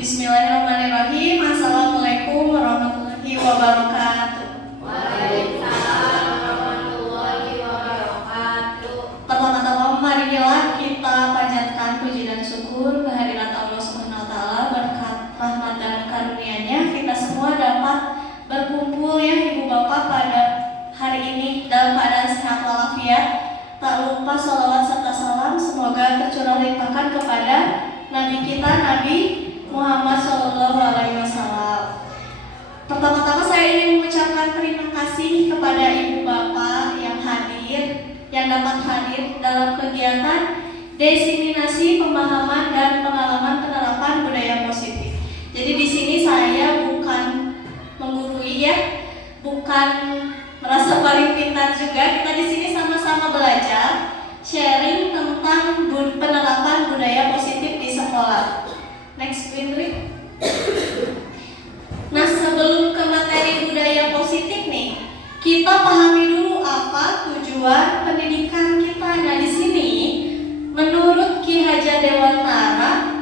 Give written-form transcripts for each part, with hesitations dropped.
Bismillahirrahmanirrahim. Assalamualaikum warahmatullahi wabarakatuh. Waalaikumsalam warahmatullahi wabarakatuh. Pertama-tama marilah kita panjatkan puji dan syukur kehadirat Allah Subhanahu wa taala, berkat rahmat dan karunia-Nya kita semua dapat berkumpul ya Ibu Bapak pada hari ini dalam keadaan sehat walafiat. Tak lupa salawat serta salam semoga tercurah limpahkan kepada Nabi kita Nabi Muhammad SAW. Pertama-tama saya ingin mengucapkan terima kasih kepada Ibu Bapak yang hadir, yang dapat hadir dalam kegiatan diseminasi pemahaman dan pengalaman penerapan budaya positif. Jadi di sini saya bukan menggurui ya, bukan merasa paling pintar juga. Kita di sini sama-sama belajar, sharing tentang penerapan budaya positif di sekolah. Next, Windri. Nah, sebelum ke materi budaya positif nih, kita pahami dulu apa tujuan pendidikan kita. Nah, di sini menurut Ki Hajar Dewantara,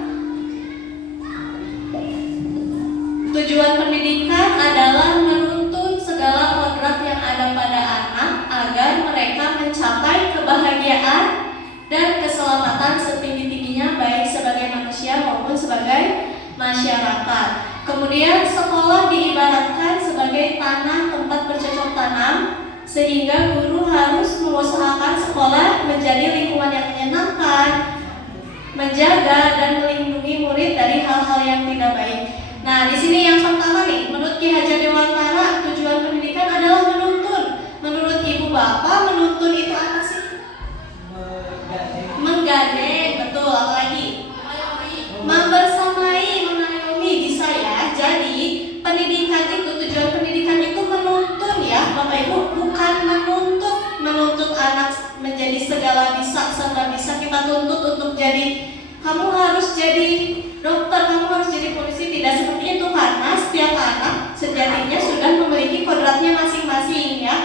tujuan pendidikan adalah menuntun segala kodrat yang ada pada anak agar mereka mencapai kebahagiaan dan keselamatan setinggi-tingginya baik sebagai manusia maupun sebagai masyarakat. Kemudian sekolah diibaratkan sebagai tanah tempat bercocok tanam, sehingga guru harus mengusahakan sekolah menjadi lingkungan yang menyenangkan, menjaga dan melindungi murid dari hal-hal yang tidak baik. Nah, di sini yang pertama nih, menurut Ki Hajar Dewantara, tujuan pendidikan adalah menuntun. Menurut Ibu Bapak, menuntun itu apa sih? Menggandeng, betul. Apalagi? Membersamai, mengayomi, bisa ya. Jadi pendidikan itu, tujuan pendidikan itu menuntun ya, Bapak Ibu, bukan menuntut anak menjadi segala bisa, serba bisa kita tuntut untuk jadi, kamu harus jadi dokter, kamu harus jadi polisi. Tidak seperti itu, karena setiap anak sejatinya sudah memiliki kodratnya masing-masing ya.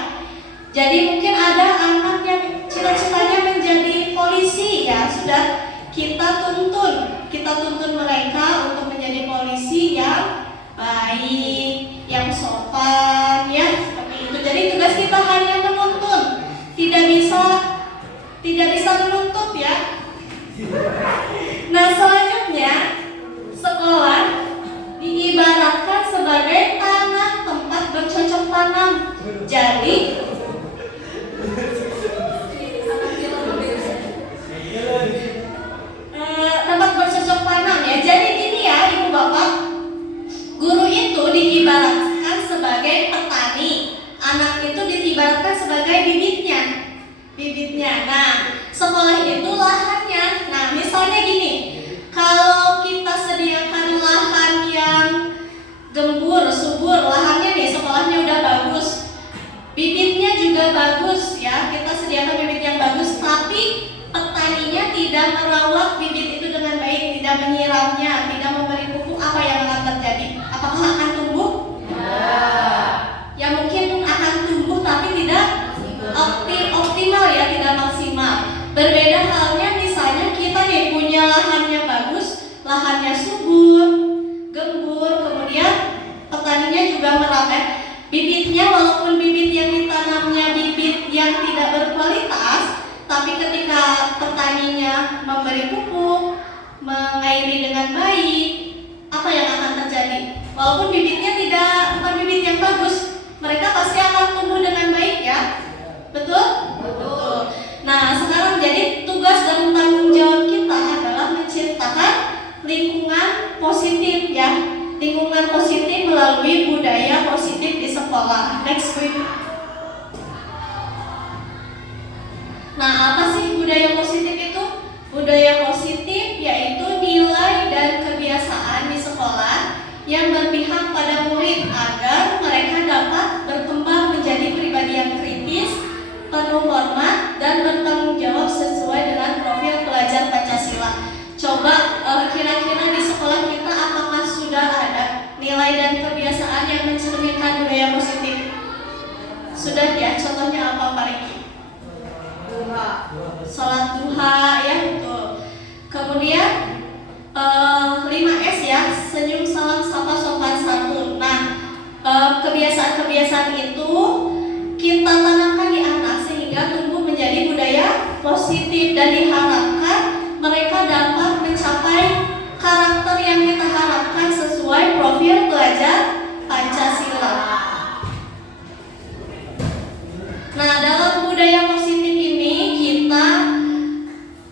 Jadi mungkin ada anak yang cita-citanya menjadi polisi ya, sudah kita tuntun mereka untuk menjadi polisi yang baik, yang sopan ya, seperti itu. Jadi tugas kita hanya menuntun, tidak bisa menuntut ya. Nah, selanjutnya sekolah diibaratkan sebagai tanah tempat bercocok tanam. Jadi tempat bercocok tanam ya. Jadi gini ya Ibu Bapak, guru itu diibaratkan sebagai petani, anak itu diibaratkan sebagai bibitnya. Nah, sekolah itu lahannya. Nah, misalnya gini, kalau kita sediakan lahan yang gembur, subur, lahannya nih sekolahnya udah bagus, bibitnya juga bagus ya, kita sediakan bibit yang bagus, tapi petaninya tidak merawat bibit itu dengan baik, tidak menyiramnya, tidak memberi pupuk, apa yang akan terjadi? Apakah akan tumbuh? Ya mungkin akan tumbuh tapi tidak optimal ya, tidak maksimal. Berbeda halnya misalnya kita nih punya lahannya bagus, lahannya subur, gembur, kemudian petaninya juga merawat bibitnya, walaupun bibit yang ditanamnya bibit yang tidak berkualitas, tapi ketika petaninya memberi pupuk, mengairi dengan baik, apa yang akan terjadi? Walaupun bibitnya bukan bibit yang bagus, mereka pasti akan tumbuh dengan baik ya. Betul? Betul. Nah, sekarang jadi tugas dan tanggung jawab kita adalah menciptakan lingkungan positif ya. Lingkungan positif melalui budaya positif di sekolah. Next week. Nah, apa sih budaya positif itu? Budaya positif yaitu nilai dan kebiasaan di sekolah yang berpihak pada murid agar mereka dapat berkembang menjadi pribadi yang kritis, penuh hormat, dan bertanggung jawab sesuai dengan profil pelajar Pancasila. Coba kira-kira di sekolah kita apakah sudah ada nilai dan kebiasaan yang mencerminkan budaya positif? Sudah ya, contohnya apa Pak Riki? Salat duha ya, betul. Kemudian 5S ya, senyum kebiasaan-kebiasaan itu kita tanamkan di anak sehingga tumbuh menjadi budaya positif dan diharapkan mereka dapat mencapai karakter yang kita harapkan sesuai profil pelajar Pancasila. Nah, dalam budaya positif ini kita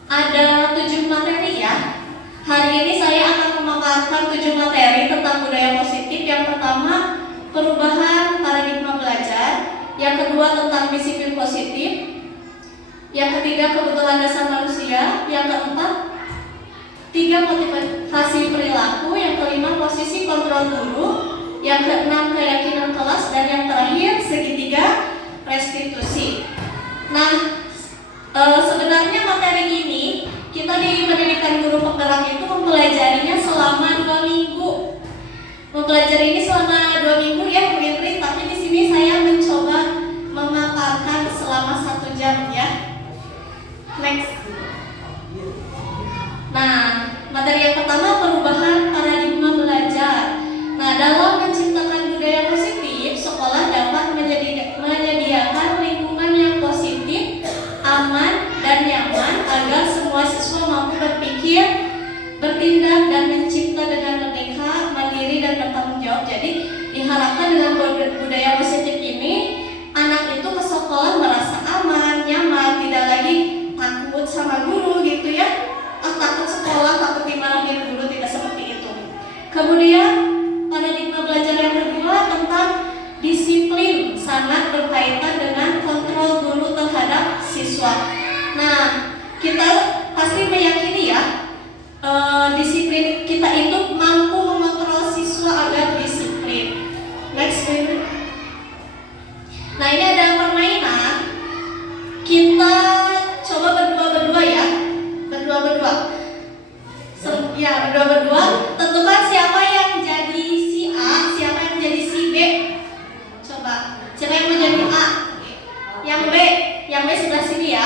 ada 7 materi ya. Hari ini saya akan memaparkan 7 materi tentang budaya positif. Yang pertama, perubahan paradigma belajar. Yang kedua, tentang disiplin positif. Yang ketiga, kebutuhan dasar manusia. Yang keempat, 3 motivasi perilaku. Yang kelima, posisi kontrol guru. Yang keenam, keyakinan kelas. Dan yang terakhir, segitiga restitusi. Nah, sebenarnya materi ini kita di pendidikan guru penggerak itu mempelajarinya selama 2 minggu. Mempelajari ini selama 2 minggu ya, Bu Indri. Tapi di sini saya mencoba memaparkan selama 1 jam ya. Next. Nah, materi yang pertama, perubahan paradigma belajar. Nah, dalam menciptakan budaya positif, sekolah dapat menyediakan lingkungan yang positif, aman, dan nyaman agar semua siswa mampu berpikir, bertindak, dan mencipta dengan merdeka, mandiri, dan bertanggung jawab. Jadi, diharapkan dengan budaya positif ini, anak itu ke sekolah merasa aman, nyaman, tidak lagi takut sama guru gitu ya. Takut sekolah, takut dimarahin guru, tidak seperti itu. Kemudian paradigma belajar yang kedua tentang disiplin, sangat berkaitan dengan kontrol guru terhadap siswa. Nah, kita pasti meyakini ya, disiplin kita itu mampu mengontrol siswa agar disiplin. Next, please. Nah, ini ada permainan. Kita coba berdua-berdua ya. Berdua-berdua. Ya, berdua-berdua. Tentukan siapa yang jadi si A, siapa yang jadi si B. Coba, siapa yang mau jadi A? Yang B. Yang B sebelah sini ya.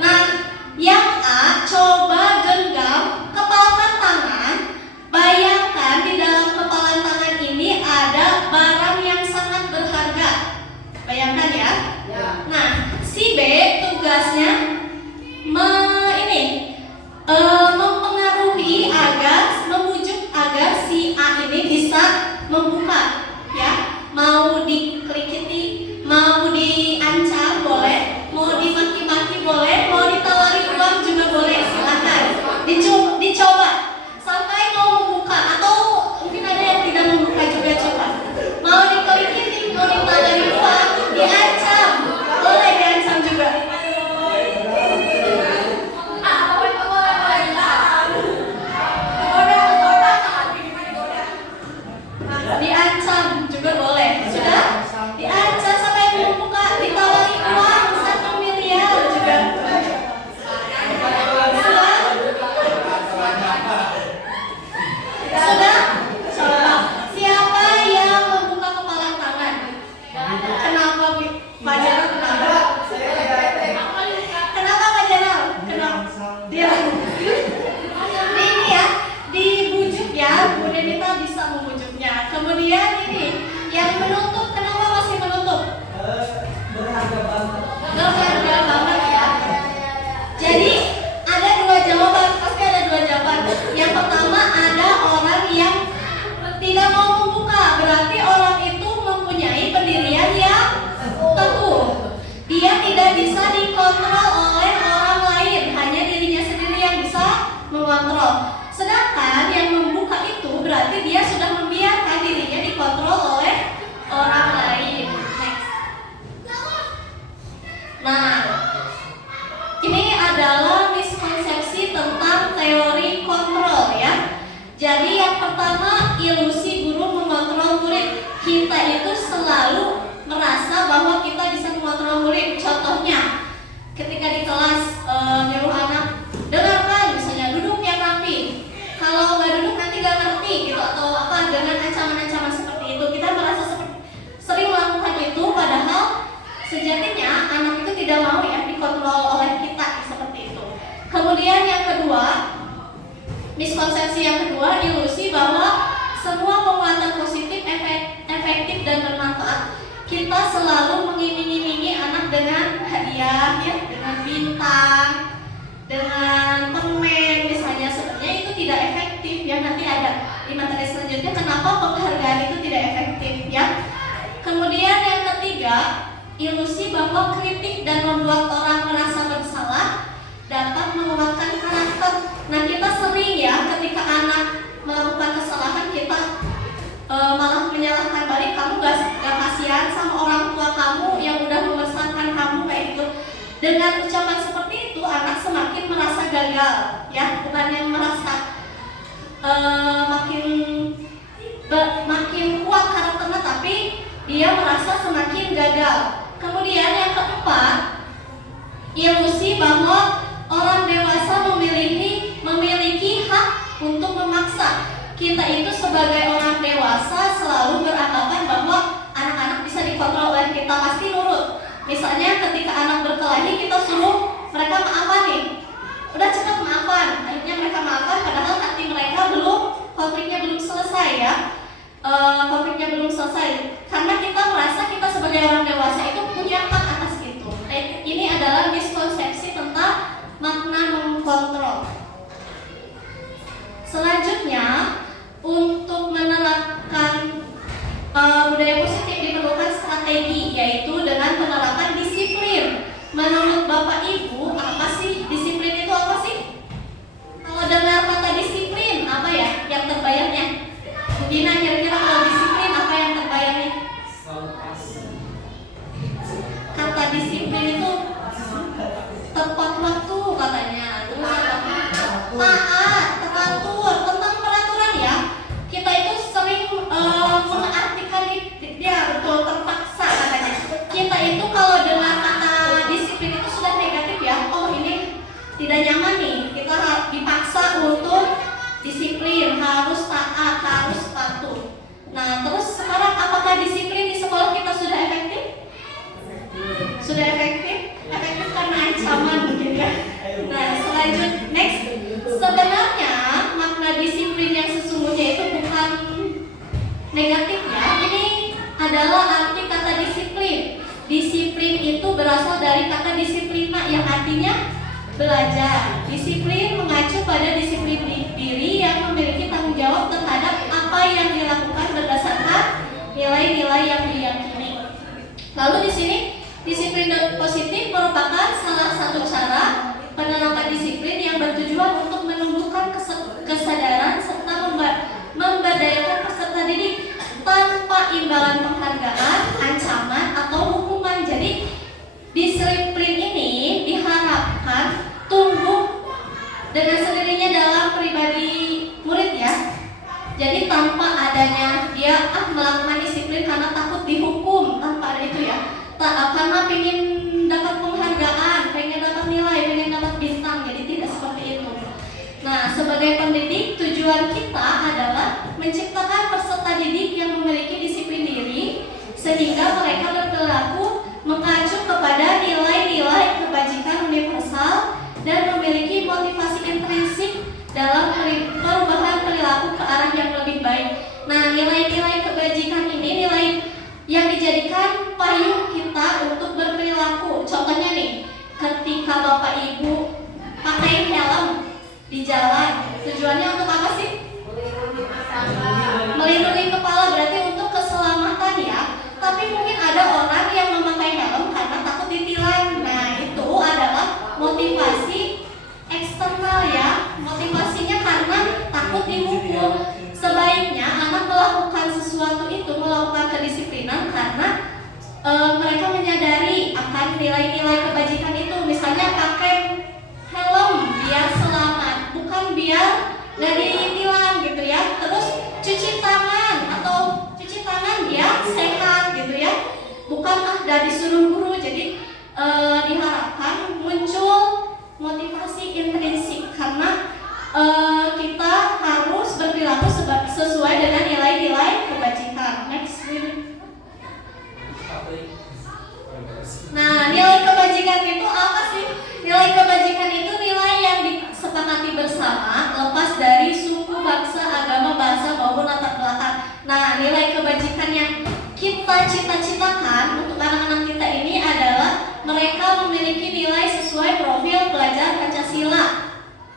Nah, yang A coba genggam kepalan tangan. Bayangkan di dalam kepalan tangan ini ada barang yang sangat berharga. Bayangkan ya. Nah, si B tugasnya mempengaruhi memujuk agar si A ini bisa membuka ya. Mau diklikiti, mau diancam boleh, mau dimaki-maki boleh, mau ditawari uang juga boleh, silakan dicoba sampai mau membuka, atau mungkin ada yang tidak membuka juga, coba mau diklikiti, mau ditawari uang, diancam boleh, diancam juga. Diancam juga boleh. Sudah? Diancam sampai membuka, ditawari uang 1 miliar juga. Sudah? Sudah? Coba. Siapa yang membuka kepalan tangan? Kenapa Pak Jaral? Kenapa Pak Jaral? Kenapa? Dia ini ya, dibujuk ya, Bu Denita bisa membujuknya. Kemudian ini yang menutup, kenapa masih menutup? Berharga banget ya. Jadi ada 2 jawaban, pasti ada 2 jawaban. Yang pertama, ada orang yang tidak mau membuka, berarti orang itu mempunyai pendirian yang teguh. Dia tidak bisa dikontrol oleh orang lain, hanya dirinya sendiri yang bisa mengontrol. Sedangkan yang membuka itu berarti dia sudah membiarkan dirinya dikontrol oleh orang lain. Next. Nah, ini adalah miskonsepsi tentang teori kontrol ya. Jadi yang pertama, ilusi guru mengontrol murid. Kita itu selalu merasa bahwa kita bisa mengontrol murid. Contohnya, ketika di kelas nyuruh anak, dengarkan, misalnya duduk yang rapi. Kalau nggak duduk nanti nggak ngerti gitu, atau apa, dengan ancaman-ancaman seperti itu. Kita merasa sering melakukan itu, padahal sejatinya anak itu tidak mau ya dikontrol oleh kita seperti itu. Kemudian yang kedua, miskonsepsi yang kedua, ilusi bahwa semua penguatan positif efektif dan bermanfaat selalu mengiming-imingi anak dengan hadiah, ya, dengan bintang, dengan permen misalnya, sebenarnya itu tidak efektif ya. Nanti ada di materi selanjutnya kenapa penghargaan itu tidak efektif ya. Kemudian yang ketiga, ilusi bahwa kritik dan membuat orang merasa bersalah dapat menguatkan karakter. Nah, kita sering ya ketika anak melakukan kesalahan kita malah menyalahkan balik, kamu gak kasihan sama orang tua kamu yang udah membesarkan kamu kayak gitu. Dengan ucapan seperti itu anak semakin merasa gagal ya, bukan yang merasa makin kuat karakternya, tapi dia merasa semakin gagal. Kemudian yang keempat, ilusi bahwa orang dewasa memiliki hak untuk memaksa. Kita itu sebagai orang dewasa selalu beranggapan bahwa anak-anak bisa dikontrol oleh kita, pasti nurut. Misalnya ketika anak berkelahi kita suruh mereka maafan nih, udah cepat maafan, akhirnya mereka maafan padahal hati mereka konfliknya belum selesai ya. Konfliknya belum selesai karena kita merasa kita sebagai orang dewasa itu punya hak atas itu. Ini adalah miskonsepsi tentang makna mengkontrol. Selanjutnya, untuk menerapkan budaya positif diperlukan strategi, yaitu dengan penerapan disiplin. Menurut Bapak Ibu, apa sih disiplin itu apa sih? Kalau dengar kata disiplin, apa ya yang terbayangnya? Gina, kira-kira kalau disiplin apa yang terbayangnya? Kata disiplin itu tepat waktu katanya, terus taat, teratur, tentang peraturan ya. Kita itu sering mengartikan dia betul terpaksa katanya. Kita itu kalau dengar kata disiplin itu sudah negatif ya. Oh, ini tidak nyaman nih. Kita dipaksa untuk disiplin, harus taat, harus patuh. Nah, terus sekarang apakah disiplin di sekolah kita sudah efektif? Sudah efektif? Efektif karena ancaman mungkin ya. Nah, selanjutnya next. Sebenarnya makna disiplin yang sesungguhnya itu bukan negatif ya. Ini adalah arti kata disiplin. Disiplin itu berasal dari kata disiplina yang artinya belajar. Disiplin mengacu pada disiplin diri yang memiliki tanggung jawab terhadap apa yang dilakukan berdasarkan nilai-nilai yang diyakini. Lalu di sini disiplin positif merupakan salah satu cara penerapan disiplin yang bertujuan untuk menumbuhkan kesadaran serta memberdayakan peserta didik tanpa imbalan penghargaan, ancaman, atau hukuman. Jadi disiplin ini diharapkan tumbuh dengan sendirinya dalam pribadi murid ya. Jadi tanpa adanya dia melakukan disiplin karena takut dihukum, tanpa ada itu ya. Karena pengen dapat penghargaan, pengen dapat nilai, pengen dapat bintang, jadi tidak seperti itu. Nah, sebagai pendidik, tujuan kita adalah menciptakan peserta didik yang memiliki disiplin diri, sehingga mereka berperilaku mengacu kepada nilai-nilai kebajikan universal dan memiliki motivasi intrinsik dalam perubahan perilaku ke arah yang lebih baik. Nah, nilai-nilai kebajikan ini nilai yang dijadikan payung kita untuk berperilaku. Contohnya nih, ketika Bapak Ibu pakai helm di jalan, tujuannya untuk apa sih? Melindungi kepala, berarti untuk keselamatan ya. Tapi mungkin ada orang yang memakai helm karena takut ditilang. Nah, itu adalah motivasi eksternal ya. Motivasinya karena takut dihukum. Sebaiknya anak melakukan sesuatu itu, melakukan kedisiplinan karena mereka menyadari akan nilai-nilai kebajikan itu. Misalnya pakai helm biar selamat, bukan biar nggak ditilang gitu ya. Terus cuci tangan biar sehat gitu ya, bukan dari disuruh guru. Jadi diharapkan muncul motivasi intrinsik karena kita harus berperilaku sesuai dengan nilai-nilai kebajikan. Next. Nah, nilai kebajikan itu apa sih? Nilai kebajikan itu nilai yang disepakati bersama, lepas dari suku, bangsa, agama, bahasa maupun latar belakang. Nah, nilai kebajikan yang kita cita-citakan untuk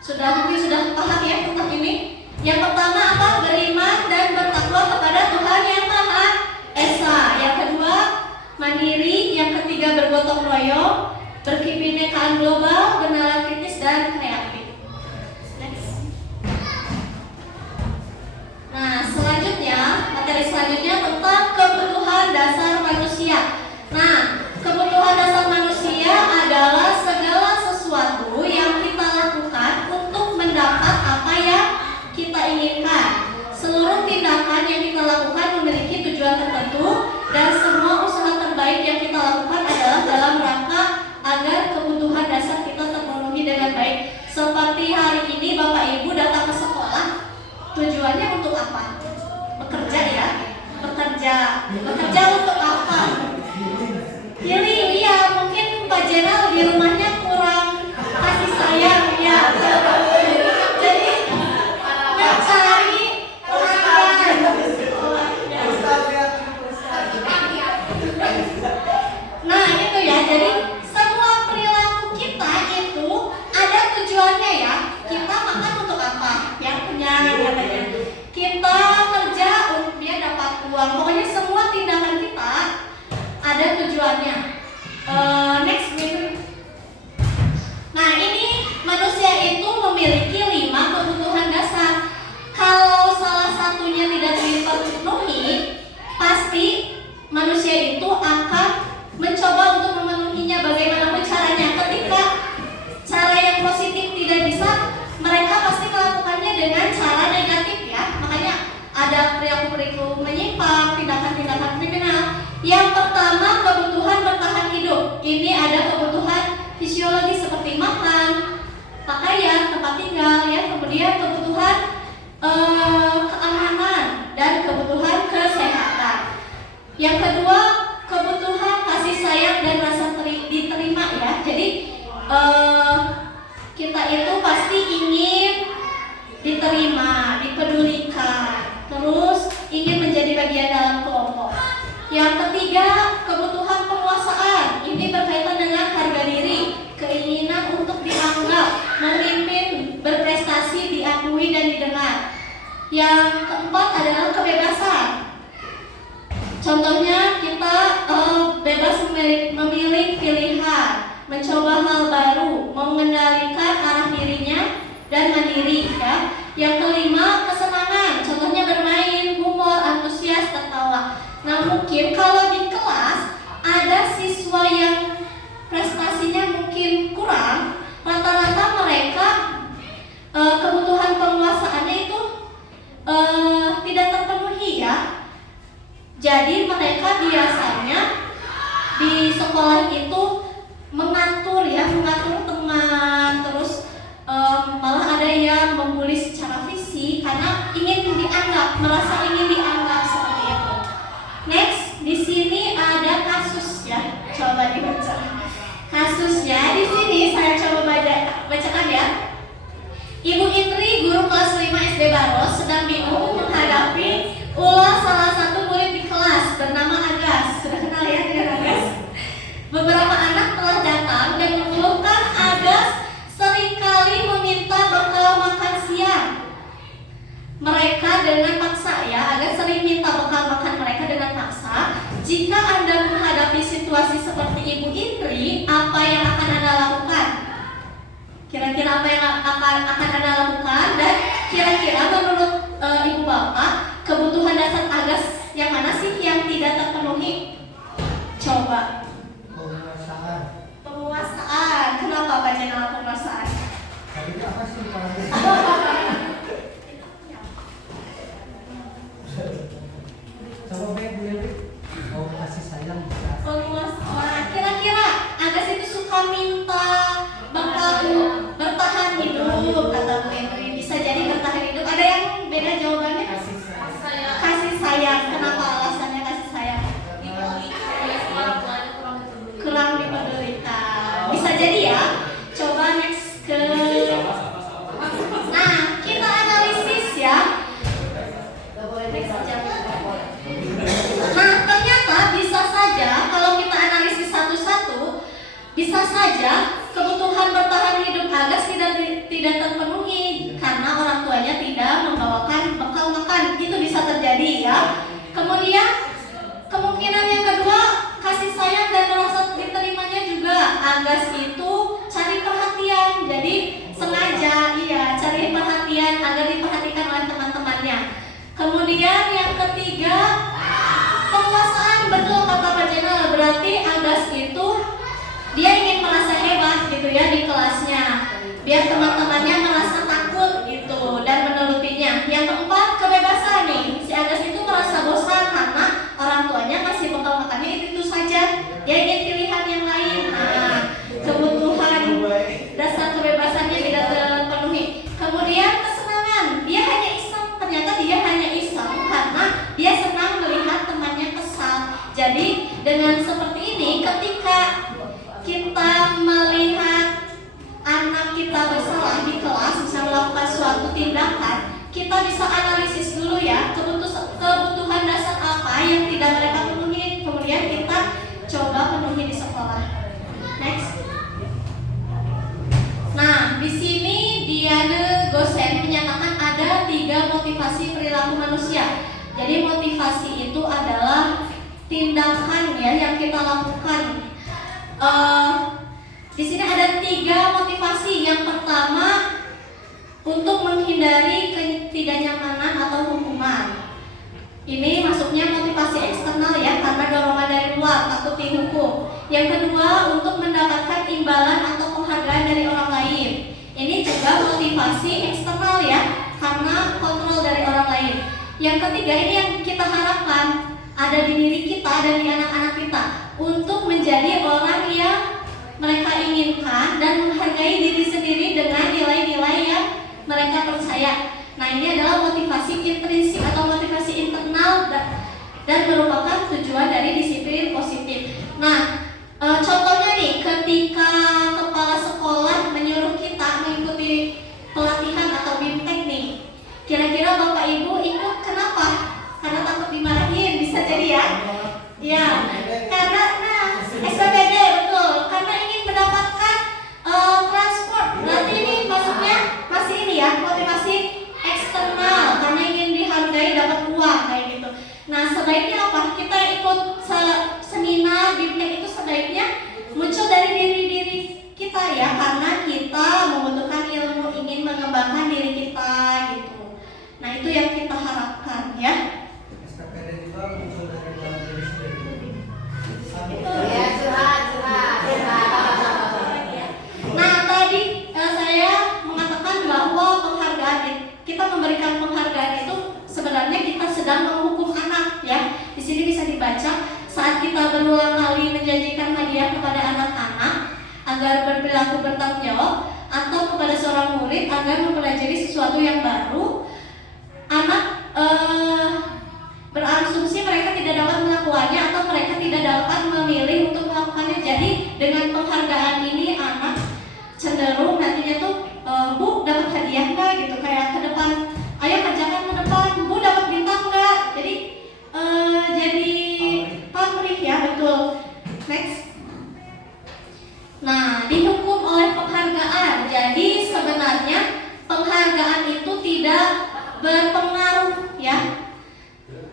Mungkin sudah paham ya tentang ini. Yang pertama apa? Beriman dan bertakwa kepada Tuhan yang Maha Esa. Yang kedua, mandiri. Yang ketiga, bergotong royong, berkebinekaan global, bernalar kritis dan kreatif. Next. Nah, selanjutnya, materi selanjutnya tentang kebutuhan dasar manusia. Nah, kebutuhan dasar manusia adalah segala sesuatu yang kita lakukan untuk mendapat apa yang kita inginkan. Seluruh tindakan yang kita lakukan memiliki tujuan tertentu dan semua usaha terbaik yang kita lakukan adalah dalam rangka agar kebutuhan dasar kita terpenuhi dengan baik. Seperti hari ini Bapak Ibu datang ke sekolah, tujuannya untuk apa? Bekerja ya? Bekerja untuk apa? Healing, iya. Mungkin Pak Jenal di rumahnya kurang kasih sayang ya. Jadi mencari pelanggan. Nah itu ya, jadi semua perilaku kita itu ada tujuannya ya. Kita makan untuk apa? Yang kenyang katanya. Kita kerja untuk dia dapat uang. Pokoknya semua tindakan kita ada tujuannya. Next nih. Nah ini manusia itu memiliki 5 kebutuhan dasar. Kalau salah satunya tidak dipenuhi, pasti manusia itu akan mencoba untuk memenuhinya bagaimanapun caranya. Ketika cara yang positif tidak bisa, mereka pasti melakukannya dengan cara negatif ya. Makanya ada perilaku-perilaku menyimpang, tindakan-tindakan kriminal. Yang pertama, kebutuhan bertahan hidup. Ini ada kebutuhan fisiologis seperti makan, pakaian, tempat tinggal ya. Kemudian kebutuhan keamanan dan kebutuhan kesehatan. Yang kedua, kebutuhan kasih sayang dan rasa diterima ya. Jadi kita itu pasti ingin diterima, dipedulikan, terus ingin menjadi bagian dalam kelompok. Yang ketiga, kebutuhan penguasaan. Ini berkaitan dengan harga diri, keinginan untuk dianggap, memimpin, berprestasi, diakui dan didengar. Yang keempat adalah kebebasan. Contohnya kita bebas memilih pilihan, mencoba hal baru, mengendalikan arah dirinya dan mandiri ya. Yang kelima, kesenangan. Contohnya bermain, humor, antusias, tertawa. Nah mungkin kalau di kelas ada siswa yang prestasinya mungkin kurang, rata-rata mereka kebutuhan penguasaannya itu tidak terpenuhi ya. Jadi mereka biasanya di sekolah itu mengatur teman, terus malah ada yang membuli secara fisik karena ingin dianggap, merasa ingin dianggap seperti itu. Next, di sini ada kasus ya, coba dibaca. Kasusnya di sini saya coba bacakan ya. Ibu Indri, guru kelas 5 SD Baros, sedang bingung menghadapi ulah salah satu murid di kelas bernama Agas. Sudah kenal ya dengan Agas? Beberapa anak telah datang dan mengeluhkan Agas seringkali meminta bekal makan siang mereka dengan paksa ya. Agas sering minta bekal makan mereka dengan paksa. Jika Anda menghadapi situasi seperti Ibu Indri, apa yang akan Anda lakukan? Kira-kira apa yang akan Anda lakukan? Dan kira-kira menurut Ibu Bapak, kebutuhan dasar Agas yang mana sih yang tidak terpenuhi? Coba. Penguasaan. Kenapa Pak Jenal penguasaan? Apa sih coba Bu Yuli, mau kasih sayang bisa. Penguasaan. Kira-kira Agas itu suka minta bekal bertahan hidup, kata Bu Indri. Bisa jadi bertahan hidup. Ada yang beda jawabannya? Kasih sayang. Kenapa alasannya kasih sayang? Kurang dipedulikan. Bisa jadi ya. Coba next ke. Nah, kita analisis ya. Next aja. Nah, ternyata bisa saja kalau kita analisis satu-satu, bisa saja kebutuhan bertahan hidup Agas tidak terpenuhi Kemudian yang ketiga, penguasaan. Betul kata Pak Jenal, berarti Agas itu dia ingin merasa hebat gitu ya di kelasnya, biar teman-temannya merasa takut gitu dan menurutinya. Yang keempat, kebebasan nih. Si Agas itu merasa bosan karena orang tuanya masih bekal makannya itu saja. Dia ingin pilihan yang lain. Nah, kebutuhan dasar kebebasannya tidak terpenuhi. Kemudian kesenangan, dia hanya iseng. Ternyata dia hanya iseng karena dia senang melihat temannya kesal. Jadi dengan seperti ini, ketika kita melihat anak kita bersalah di kelas, bisa melakukan suatu tindakan, kita bisa analisis dulu ya kebutuhan dasar apa yang tidak mereka penuhi, kemudian kita coba penuhi di sekolah. Next. Nah, di sini Diane Gosen menyatakan ada 3 motivasi perilaku manusia. Jadi motivasi itu adalah tindakan ya yang kita lakukan. Di sini ada 3 motivasi. Yang pertama, untuk menghindari ketidaknyamanan atau hukuman. Ini masuknya motivasi eksternal ya, karena dorongan dari luar, takut dihukum. Yang kedua, untuk mendapatkan imbalan atau penghargaan dari orang lain. Ini juga motivasi eksternal ya, karena kontrol dari orang lain. Yang ketiga, ini yang kita harapkan ada di diri kita dan di anak-anak kita, untuk menjadi orang yang mereka inginkan dan menghargai diri sendiri dengan nilai-nilai yang mereka percaya. Nah, ini adalah motivasi intrinsik atau motivasi internal dan merupakan tujuan dari disiplin positif. Nah, contohnya nih, ketika kepala sekolah menyuruh kita mengikuti pelatihan atau BIMTEK nih, kira-kira Bapak Ibu ikut kenapa? Karena takut dimarahin, bisa jadi ya? Ya, karena SPBD betul, karena ingin mendapatkan transport. Berarti ini maksudnya masih ini ya, motivasi eksternal, karena ingin dihargai, dapat uang kayak gitu. Nah, sebaiknya apa? Kita ikut seminar BIMTEK itu sebaiknya muncul dari diri kita ya, karena kita membutuhkan ilmu, ingin mengembangkan diri kita gitu. Nah, itu yang kita harapkan ya. SKPD juga muncul dari dalam diri sendiri. Ya, curhat. Nah, tadi saya mengatakan bahwa penghargaan, kita memberikan penghargaan itu sebenarnya kita sedang menghukum anak ya. Di sini bisa dibaca, saat kita berulang kali menjanjikan hadiah kepada anak-anak agar berperilaku bertanggung jawab, atau kepada seorang murid agar mempelajari sesuatu yang baru, anak berasumsi mereka tidak dapat melakukannya atau mereka tidak dapat memilih untuk melakukannya. Jadi dengan penghargaan ini anak cenderung nantinya tuh Bu dapat hadiah nggak gitu, kayak ke depan ayo kerjakan ke depan, Bu dapat bintang nggak, jadi pamrih ya, betul. Next. Nah, dihukum oleh penghargaan. Jadi sebenarnya penghargaan itu tidak berpengaruh ya,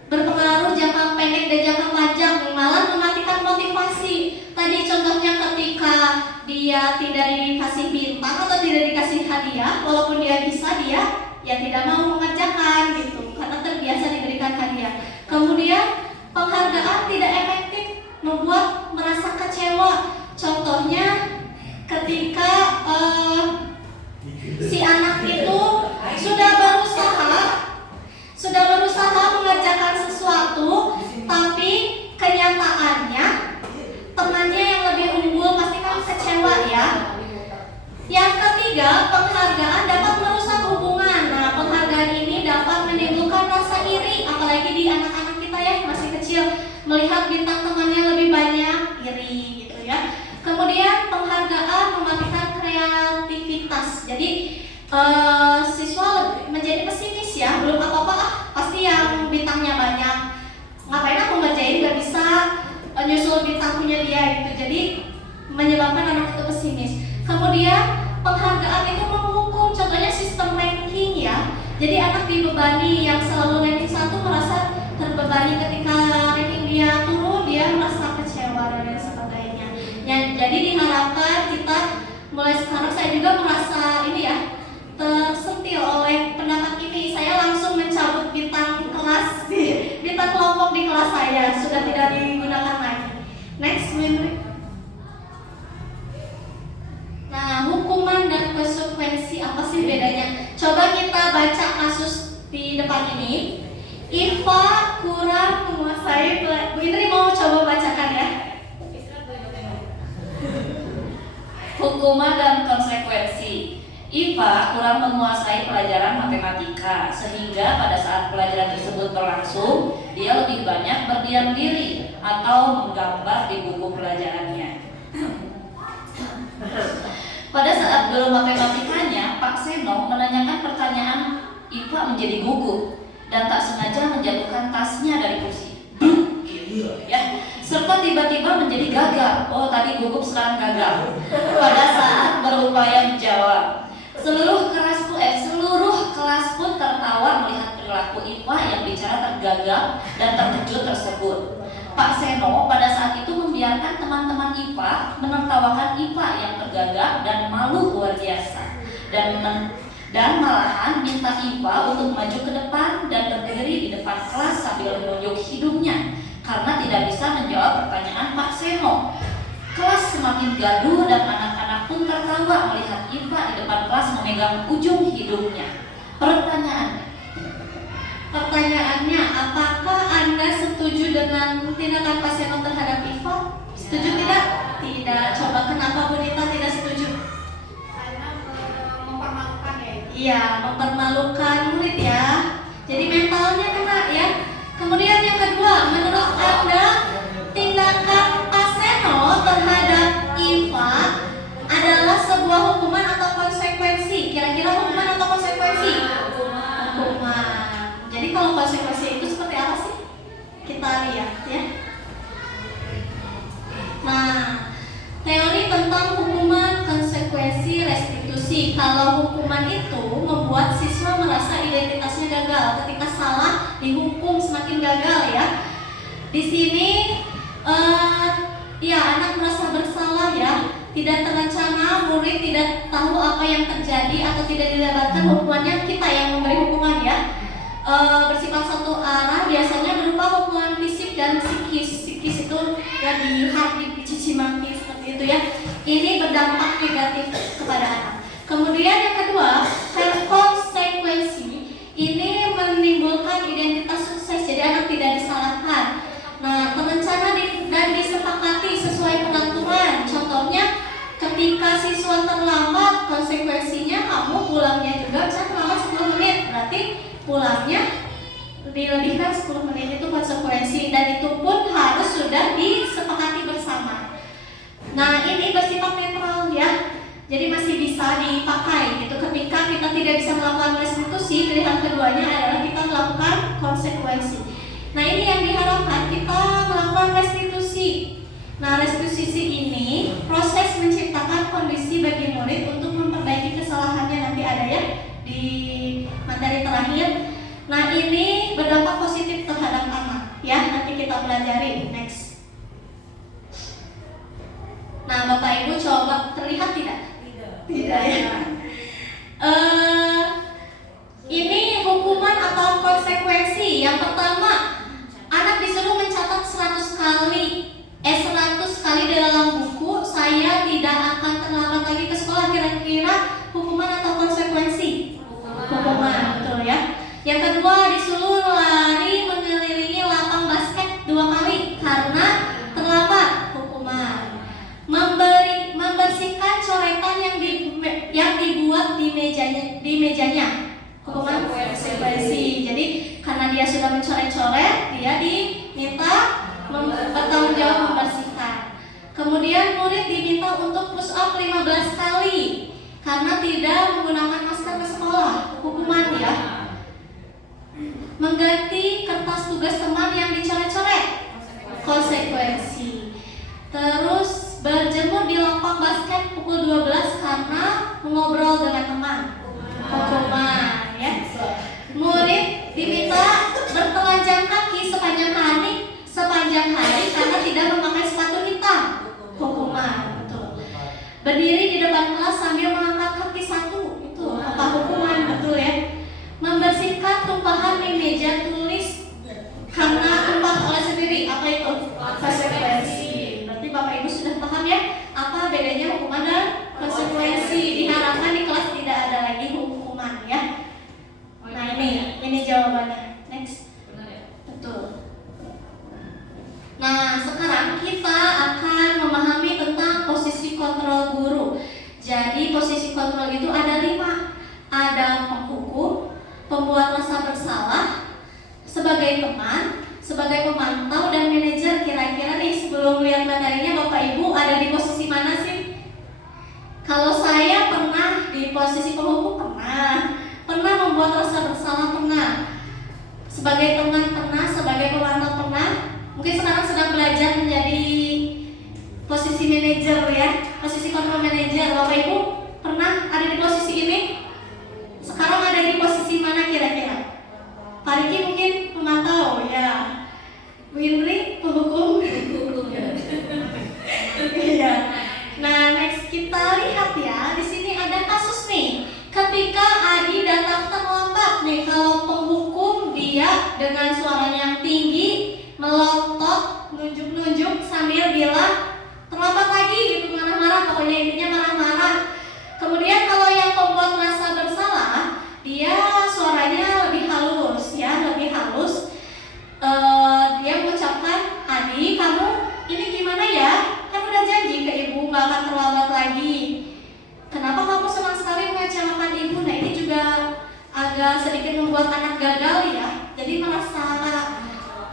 berpengaruh jangka pendek dan jangka panjang, malah mematikan motivasi. Tadi contohnya ketika dia tidak dikasih bintang atau tidak dikasih hadiah, walaupun dia bisa, dia ya tidak mau mengerjakan gitu karena terbiasa diberikan hadiah. Kemudian penghargaan tidak efektif, membuat merasa kecewa. Contohnya ketika si anak itu sudah berusaha mengerjakan sesuatu, tapi kenyataannya temannya yang lebih unggul, pasti kan kecewa ya. Yang ketiga, penghargaan dapat merusak hubungan. Nah, penghargaan ini dapat menimbulkan rasa iri, apalagi di anak-anak kita ya masih kecil, melihat bintang temannya lebih banyak, iri gitu ya. Kemudian penghargaan mematikan kreativitas. Jadi siswa menjadi pesimis ya, belum apa-apa pasti yang bintangnya banyak, ngapain aku ngerjain, gak bisa nyusul bintang punya dia gitu. Jadi menyebabkan anak itu pesimis. Kemudian penghargaan itu menghukum, contohnya sistem ranking ya. Jadi anak dibebani, yang selalu ranking 1 merasa terbebani, ketika ranking dia turun dia merasa kecewa dan lain sebagainya. Jadi diharapkan kita mulai sekarang, saya juga merasa ini ya, tersentil oleh pendapat ini. Saya langsung mencabut bintang kelas ini, IPA kurang menguasai Bu Indri mau coba bacakan ya. Hukuman dan konsekuensi. IPA kurang menguasai pelajaran matematika, sehingga pada saat pelajaran tersebut berlangsung, dia lebih banyak berdiam diri atau menggambar di buku pelajarannya. Pada saat guru matematikanya, Pak Seno menanyakan pertanyaan, IPA menjadi gugup dan tak sengaja menjatuhkan tasnya dari kursi. Ya, serta tiba-tiba menjadi gagal. Oh, tadi gugup sekarang gagal. Pada saat berupaya menjawab, seluruh kelas pun tertawa melihat perilaku IPA yang bicara tergagap dan terkejut tersebut. Pak Seno pada saat itu membiarkan teman-teman IPA menertawakan IPA yang tergagap dan malu luar biasa, dan malahan minta IPA untuk maju ke depan dan berdiri di depan kelas sambil menunjuk hidungnya karena tidak bisa menjawab pertanyaan Pak Seno. Kelas semakin gaduh dan anak-anak pun tertawa melihat IPA di depan kelas memegang ujung hidungnya. Pertanyaannya, apakah Anda setuju dengan tindakan Pak Seno terhadap IPA? Setuju tidak? Tidak. Coba kenapa Bu Nita tidak setuju? Karena mempermalukan ya. Iya, mempermalukan murid ya. Jadi mentalnya kena ya. Kemudian yang kedua, menurut Anda tindakan Pak Seno terhadap IPA adalah sebuah hukuman atau konsekuensi? Kira-kira hukuman atau konsekuensi? Hukuman. Jadi kalau konsekuensi itu seperti apa sih? Kita lihat ya. Nah, teori tentang hukuman, konsekuensi, restitusi. Kalau hukuman itu membuat siswa merasa identitasnya gagal, ketika salah dihukum semakin gagal ya. Di sini ya anak merasa bersalah ya, tidak terencana, murid tidak tahu apa yang terjadi atau tidak didapatkan hukumannya, kita yang memberi hukuman ya. Bersifat satu arah, biasanya berupa hukuman fisik dan psikis. Psikis itu ya dicaci maki seperti itu ya. Ini berdampak negatif kepada anak. Kemudian yang kedua, konsekuensi ini menimbulkan identitas sukses, jadi anak tidak disalahkan. Nah, terencana dan disepakati sesuai peraturan. Contohnya, ketika siswa terlambat, konsekuensinya kamu pulangnya juga bisa terlambat 10 menit. Berarti pulangnya dilebihkan 10 menit, itu konsekuensi, dan itu pun harus sudah disepakati bersama. Nah, ini bersifat netral ya. Jadi masih bisa dipakai gitu. Ketika kita tidak bisa melakukan restitusi, pilihan keduanya adalah kita melakukan konsekuensi. Nah, ini yang diharapkan kita melakukan restitusi. Nah, restitusi ini proses menciptakan kondisi bagi murid untuk memperbaiki kesalahannya, nanti ada ya di materi terakhir. Nah, ini berdampak positif terhadap anak ya, nanti kita pelajari next. Nah, Bapak Ibu coba terlihat tidak? Tidak ya. Ini hukuman atau konsekuensi. Yang pertama, anak disuruh mencatat 100 kali dalam buku, saya tidak akan terlambat lagi ke sekolah. Kira-kira hukuman atau konsekuensi? Hukuman, betul ya. Yang kedua, disuruh lari mengelilingi lapang basket 2 kali karena terlambat, hukuman. Membersihkan coretan yang dibuat di mejanya, hukuman konsekuensi. Jadi karena dia sudah mencoret-coret, dia diminta bertanggung jawab membersihkan. Kemudian murid diminta untuk push up 15 kali karena tidak menggunakan masker ke sekolah, hukuman ya. Mengganti kertas tugas teman yang dicoret-coret, konsekuensi. Terus berjemur di lapang basket pukul 12 karena mengobrol dengan teman, hukuman ya. Murid diminta bertelanjang kaki sepanjang hari karena tidak memakai sepatu hitam, hukuman, betul. Berdiri di depan kelas sambil mengangkat kaki satu, itu apa hukuman, betul ya. Membersihkan tumpahan di meja tulis karena tumpah oleh sendiri, apa itu? Konsekuensi. Berarti Bapak Ibu membuat rasa bersalah sebagai teman, sebagai pemantau dan manajer. Kira-kira nih sebelum lihat materinya Bapak Ibu ada di posisi mana sih? Kalau saya pernah di posisi penghukum, pernah membuat rasa bersalah, pernah. Sebagai teman pernah, sebagai pemantau pernah. Mungkin sekarang sedang belajar menjadi posisi manajer ya, posisi kontrol manajer. Bapak Ibu pernah ada di posisi ini? Sekarang ada di posisi mana kira-kira? Pak Riki mungkin pemantau ya. Bu Indri penghukum. Iya. Nah, next kita lihat ya. Di sini ada kasus nih. Ketika Adi datang terlambat nih, kalau penghukum dia dengan suaranya yang tinggi melotot, nunjuk-nunjuk sambil bilang terlambat lagi gitu, marah-marah, pokoknya intinya marah-marah. Kemudian kalau yang pembuat merasa bersalah, dia suaranya lebih halus ya, lebih halus. Dia mengucapkan, Adi, kamu ini gimana ya? Kan udah janji ke ibu gak akan terlambat lagi. Kenapa kamu senang sekali mengecewakan ibu? Nah ini juga agak sedikit membuat anak gagal ya. Jadi merasa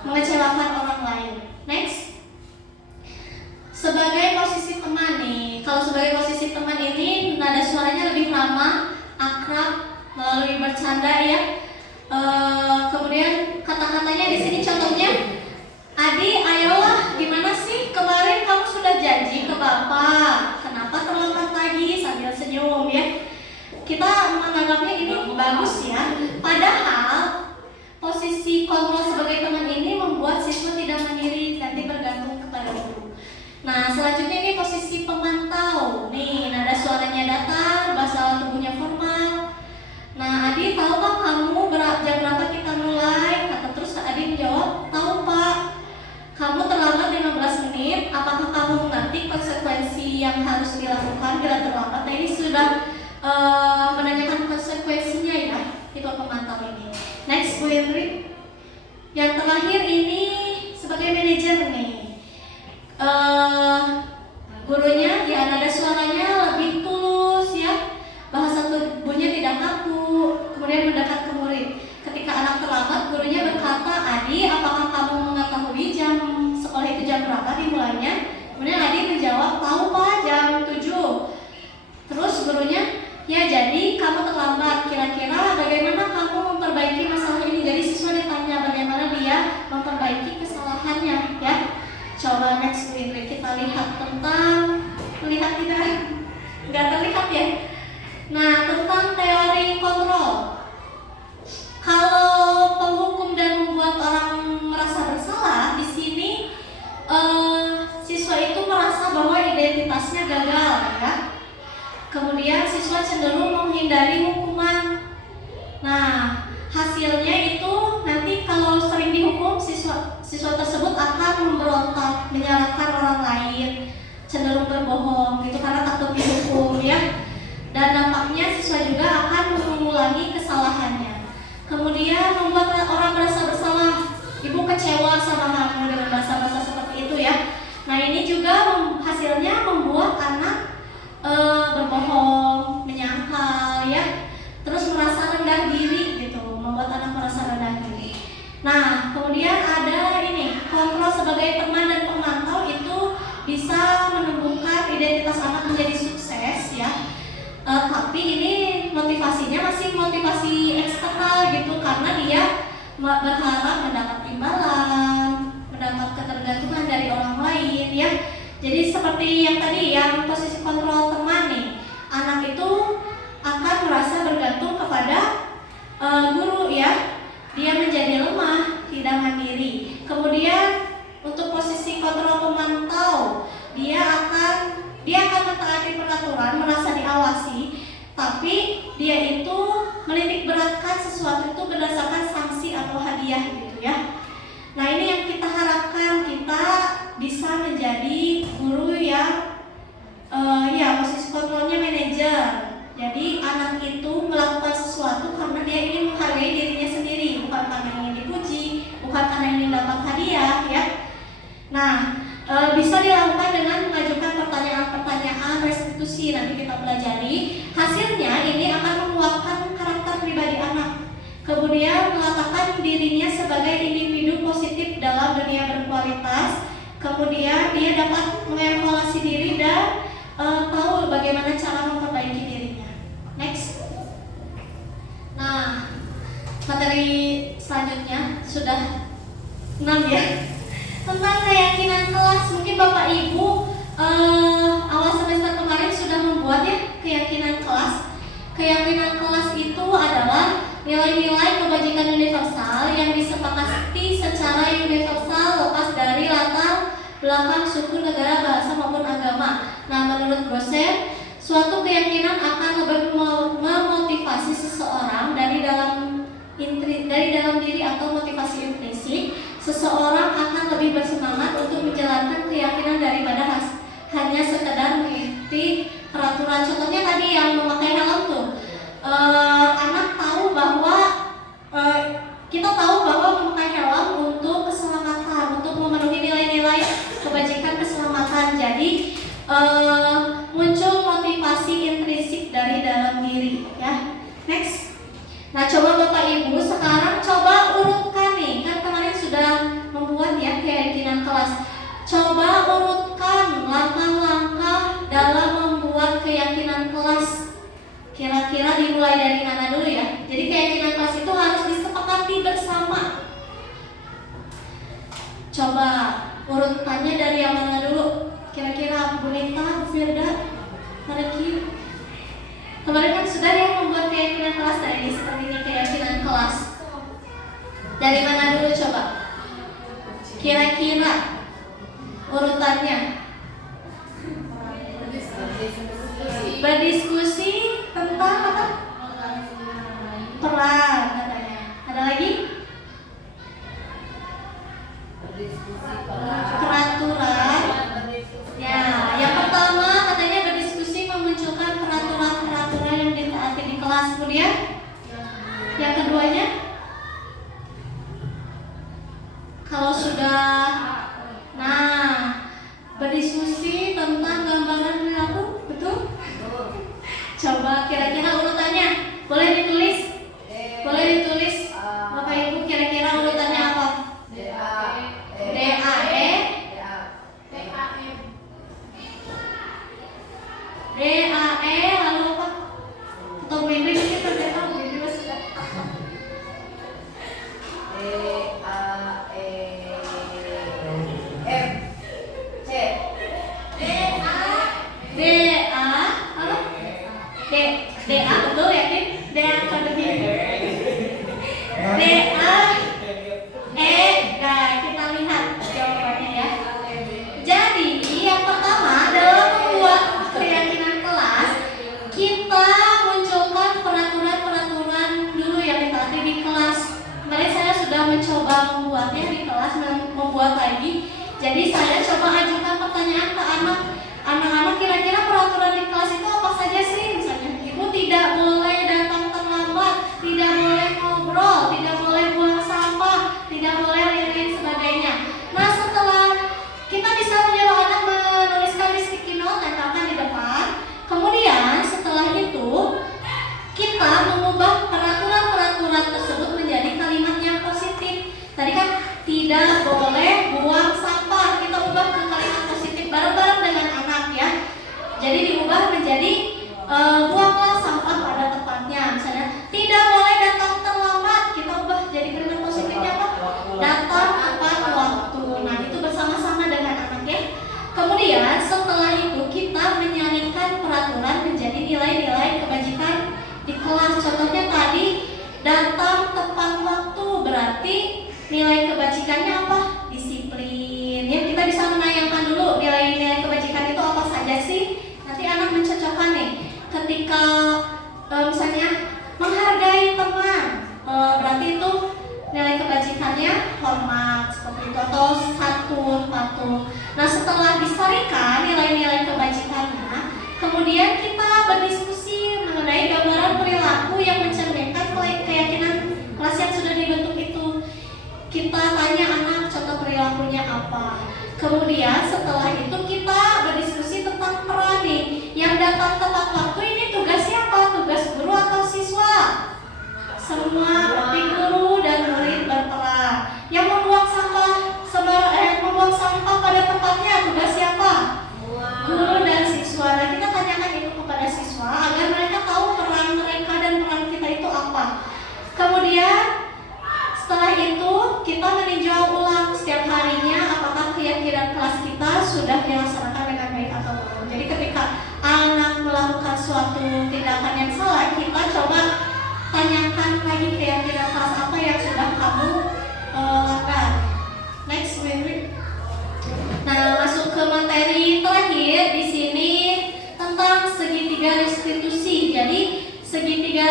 mengecewakan orang lain. Next. Sebagai posisi teman nih, kalau sebagai posisi teman ini nada suaranya lebih ramah, akrab, melalui bercanda ya. Kemudian kata-katanya di sini contohnya, Adi, ayolah, gimana sih kemarin kamu sudah janji ke bapak, kenapa terlambat lagi, sambil senyum ya. Kita menganggapnya ini bagus ya. Padahal posisi kontrol sebagai teman ini membuat siswa tidak mandiri, nanti bergantung kepada guru. Nah, selanjutnya ini posisi pemantau. Nih, nada suaranya datar, bahasa tubuhnya formal. Nah, Adi, tahukah kamu jam berapa kita mulai? Kata terus Adi menjawab, tahu Pak. Kamu terlambat 15 menit. Apakah kamu mengerti konsekuensi yang harus dilakukan bila terlambat? Nah, ini sudah menanyakan konsekuensinya ya, itu pemantau ini. Next, Bu Hendri. Yang terakhir ini sebagai manajer nih. Gurunya ya nada suaranya lebih tulus ya, bahasa tubuhnya tidak kaku, kemudian mendekat ke murid. Ketika anak terlambat, gurunya berkata, Adi, apakah kamu mengetahui jam sekolah itu jam berapa dimulainya? Kemudian Adi menjawab, tahu Pak, jam 7. Terus gurunya, ya jadi kamu terlambat, kira-kira bagaimana kamu memperbaiki masalah ini? Jadi siswa ditanya bagaimana dia memperbaiki kesalahannya ya. Coba next week kita lihat tentang, melihat tidak? Nggak terlihat ya? Nah, tentang teori kontrol. Kalau penghukum dan membuat orang merasa bersalah, di sini siswa itu merasa bahwa identitasnya gagal ya. Kemudian siswa cenderung menghindari hukuman. Nah, hasilnya itu nanti kalau sering dihukum, siswa tersebut akan memberontak, menyalahkan orang lain, cenderung berbohong gitu karena takut dihukum ya. Dan dampaknya siswa juga akan mengulangi kesalahannya. Kemudian membuat orang merasa bersalah. Ibu kecewa sama kamu dengan bahasa-bahasa seperti itu ya. Nah, ini juga hasilnya membuat anak berbohong, menyangkal ya. Terus merasa rendah diri gitu, membuat anak merasa rendah diri. Nah, kemudian ada ini, kontrol sebagai teman dan pemantau itu bisa menumbuhkan identitas anak menjadi sukses ya. Tapi ini motivasinya masih motivasi eksternal gitu, karena dia berharap mendapat imbalan, mendapat ketergantungan dari orang lain ya. Jadi seperti yang tadi, yang posisi kontrol teman nih, anak itu akan merasa bergantung kepada guru ya. Dia menjadi lemah, tidak mandiri. Kemudian untuk posisi kontrol pemantau, dia akan mentaati peraturan, merasa diawasi, tapi dia itu menitik beratkan sesuatu itu berdasarkan sanksi atau hadiah gitu ya. Nah, ini yang kita harapkan, kita bisa menjadi guru yang ya posisi kontrolnya manajer. Jadi anak itu melakukan sesuatu karena dia ingin menghargai dirinya sendiri, bukan karena ingin dipuji, bukan karena ingin dapat hadiah ya. Nah, bisa dilakukan dengan mengajukan pertanyaan-pertanyaan restitusi, nanti kita pelajari. Hasilnya ini akan menguatkan karakter pribadi anak. Kemudian dirinya sebagai individu positif dalam dunia berkualitas. Kemudian dia dapat mengevaluasi diri dan tahu bagaimana cara memperbaiki dirinya. Next. Nah, materi selanjutnya sudah 6 ya. Tentang keyakinan kelas. Mungkin Bapak Ibu awal semester kemarin sudah membuat ya keyakinan kelas. Keyakinan kelas itu adalah nilai-nilai kebajikan universal yang disepakati secara universal lepas dari latar belakang suku, negara, bahasa maupun agama. Nah, menurut Grosser, suatu keyakinan akan lebih memotivasi seseorang dari dalam diri atau motivasi intrinsik. Seseorang akan lebih bersemangat untuk menjalankan keyakinan daripada hanya sekedar mengikuti peraturan. Contohnya tadi yang memakai helm tuh, anak tahu bahwa kita tahu bahwa memakai helm untuk keselamatan, untuk memenuhi nilai-nilai kebajikan keselamatan. Jadi muncul motivasi intrinsik dari dalam diri ya. Next. Nah, coba Bapak Ibu sekarang coba urutkan nih, kan kemarin sudah membuat ya keyakinan kelas. Coba urutkan langkah-langkah dalam membuat keyakinan kelas. Kira-kira dimulai dari mana dulu ya? Jadi keyakinan kelas itu harus disepakati bersama. Coba urutannya dari yang mana dulu? Kira-kira Bu Nita, Bu Firda, Mareki. Kemarin kan sudah ya membuat keyakinan kelas tadi, seperti ini keyakinan kelas. Dari mana dulu coba? Kira-kira urutannya? Berdiskusi tentang apa? Peran katanya. Ada lagi? Peraturan. Ya, yang pertama katanya berdiskusi memunculkan peraturan-peraturan yang ditaati di kelas. Kemudian yang keduanya, kalau sudah, nah, berdiskusi tentang gambaran perilaku, betul? Coba kira-kira urutannya boleh ditulis? Boleh ditulis, Bapak Ibu, kira-kira urutannya apa? DAE, lalu apa? Atau Bu Indri mungkin terjadi, Bu Indri masih ada. DA betul yakin? DA akademi. Nah kita lihat jawabannya ya. Jadi yang pertama dalam membuat keyakinan kelas, kita munculkan peraturan-peraturan dulu yang ditaati di kelas. Kemarin saya sudah mencoba membuatnya di kelas, membuat lagi. Jadi saya coba ajukan pertanyaan ke anak-anak, kira-kira peraturan di kelas itu apa saja sih? Misalnya, Ibu tidak boleh datang terlambat, tidak boleh ngobrol, tidak boleh buang sampah, tidak boleh lain-lain sebagainya. Nah, setelah kita bisa menyuruh anak menuliskan di sticky note, tempelkan di depan. Kemudian setelah itu kita mengubah peraturan-peraturan tersebut menjadi kalimat yang positif. Tadi kan tidak boleh buang sampah, kita ubah ke kalimat positif bareng-bareng dengan anak ya. Jadi diubah menjadi buanglah sampah pada tempatnya. Misalnya tidak boleh datang terlambat, kita ubah jadi kalimat positifnya apa? Datang tepat waktu. Nah, itu bersama-sama dengan anak ya. Kemudian setelah itu kita menyaringkan peraturan menjadi nilai-nilai kebajikan di kelas. Contohnya tadi datang tepat waktu, berarti nilai kebajikannya apa? Disiplin. Ya, kita bisa menayangkan dulu nilai-nilai kebajikan itu apa saja sih? Nanti anak mencocokkan nih. Ketika misalnya menghargai teman, berarti itu nilai kebajikannya hormat seperti itu, atau santun, patuh. Nah, setelah disaringkan nilai-nilai kebajikannya, kemudian kita berdiskusi mengenai gambaran perilaku yang mencerminkan keyakinan kelas yang sudah dibentuk itu. Kita tanya anak contoh perilakunya apa. Kemudian setelah itu kita berdiskusi tentang peran nih. Yang datang tepat waktu ini tugasnya apa? Tugas guru atau siswa? Semua, berarti guru dan murid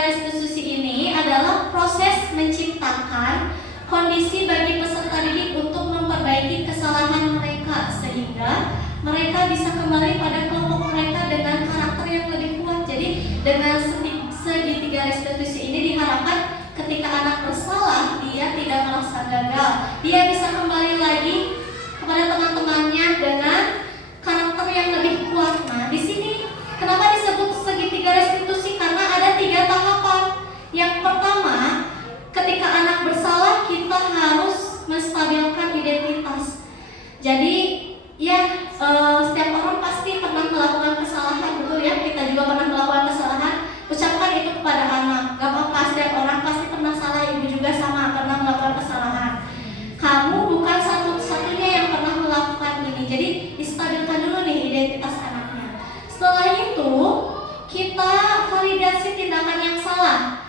restitusi ini adalah proses menciptakan kondisi bagi peserta didik untuk memperbaiki kesalahan mereka sehingga mereka bisa kembali pada kelompok mereka dengan karakter yang lebih kuat. Jadi dengan segitiga restitusi ini diharapkan ketika anak bersalah dia tidak merasa gagal, dia bisa kembali lagi kepada teman-temannya dengan karakter yang lebih kuat. Nah, di sini kenapa disebut segitiga restitusi? Karena ada 3 tahapan. Yang pertama, ketika anak bersalah kita harus menstabilkan identitas. Jadi ya setiap orang pasti pernah melakukan kesalahan, betul ya? Kita juga pernah melakukan kesalahan. Ucapkan itu kepada anak. Gak apa-apa, setiap orang pasti pernah salah. Ibu juga sama pernah melakukan kesalahan. Kamu bukan satu-satunya yang pernah melakukan ini. Jadi distabilkan dulu nih identitas anaknya. Setelah itu kita validasi tindakan yang salah.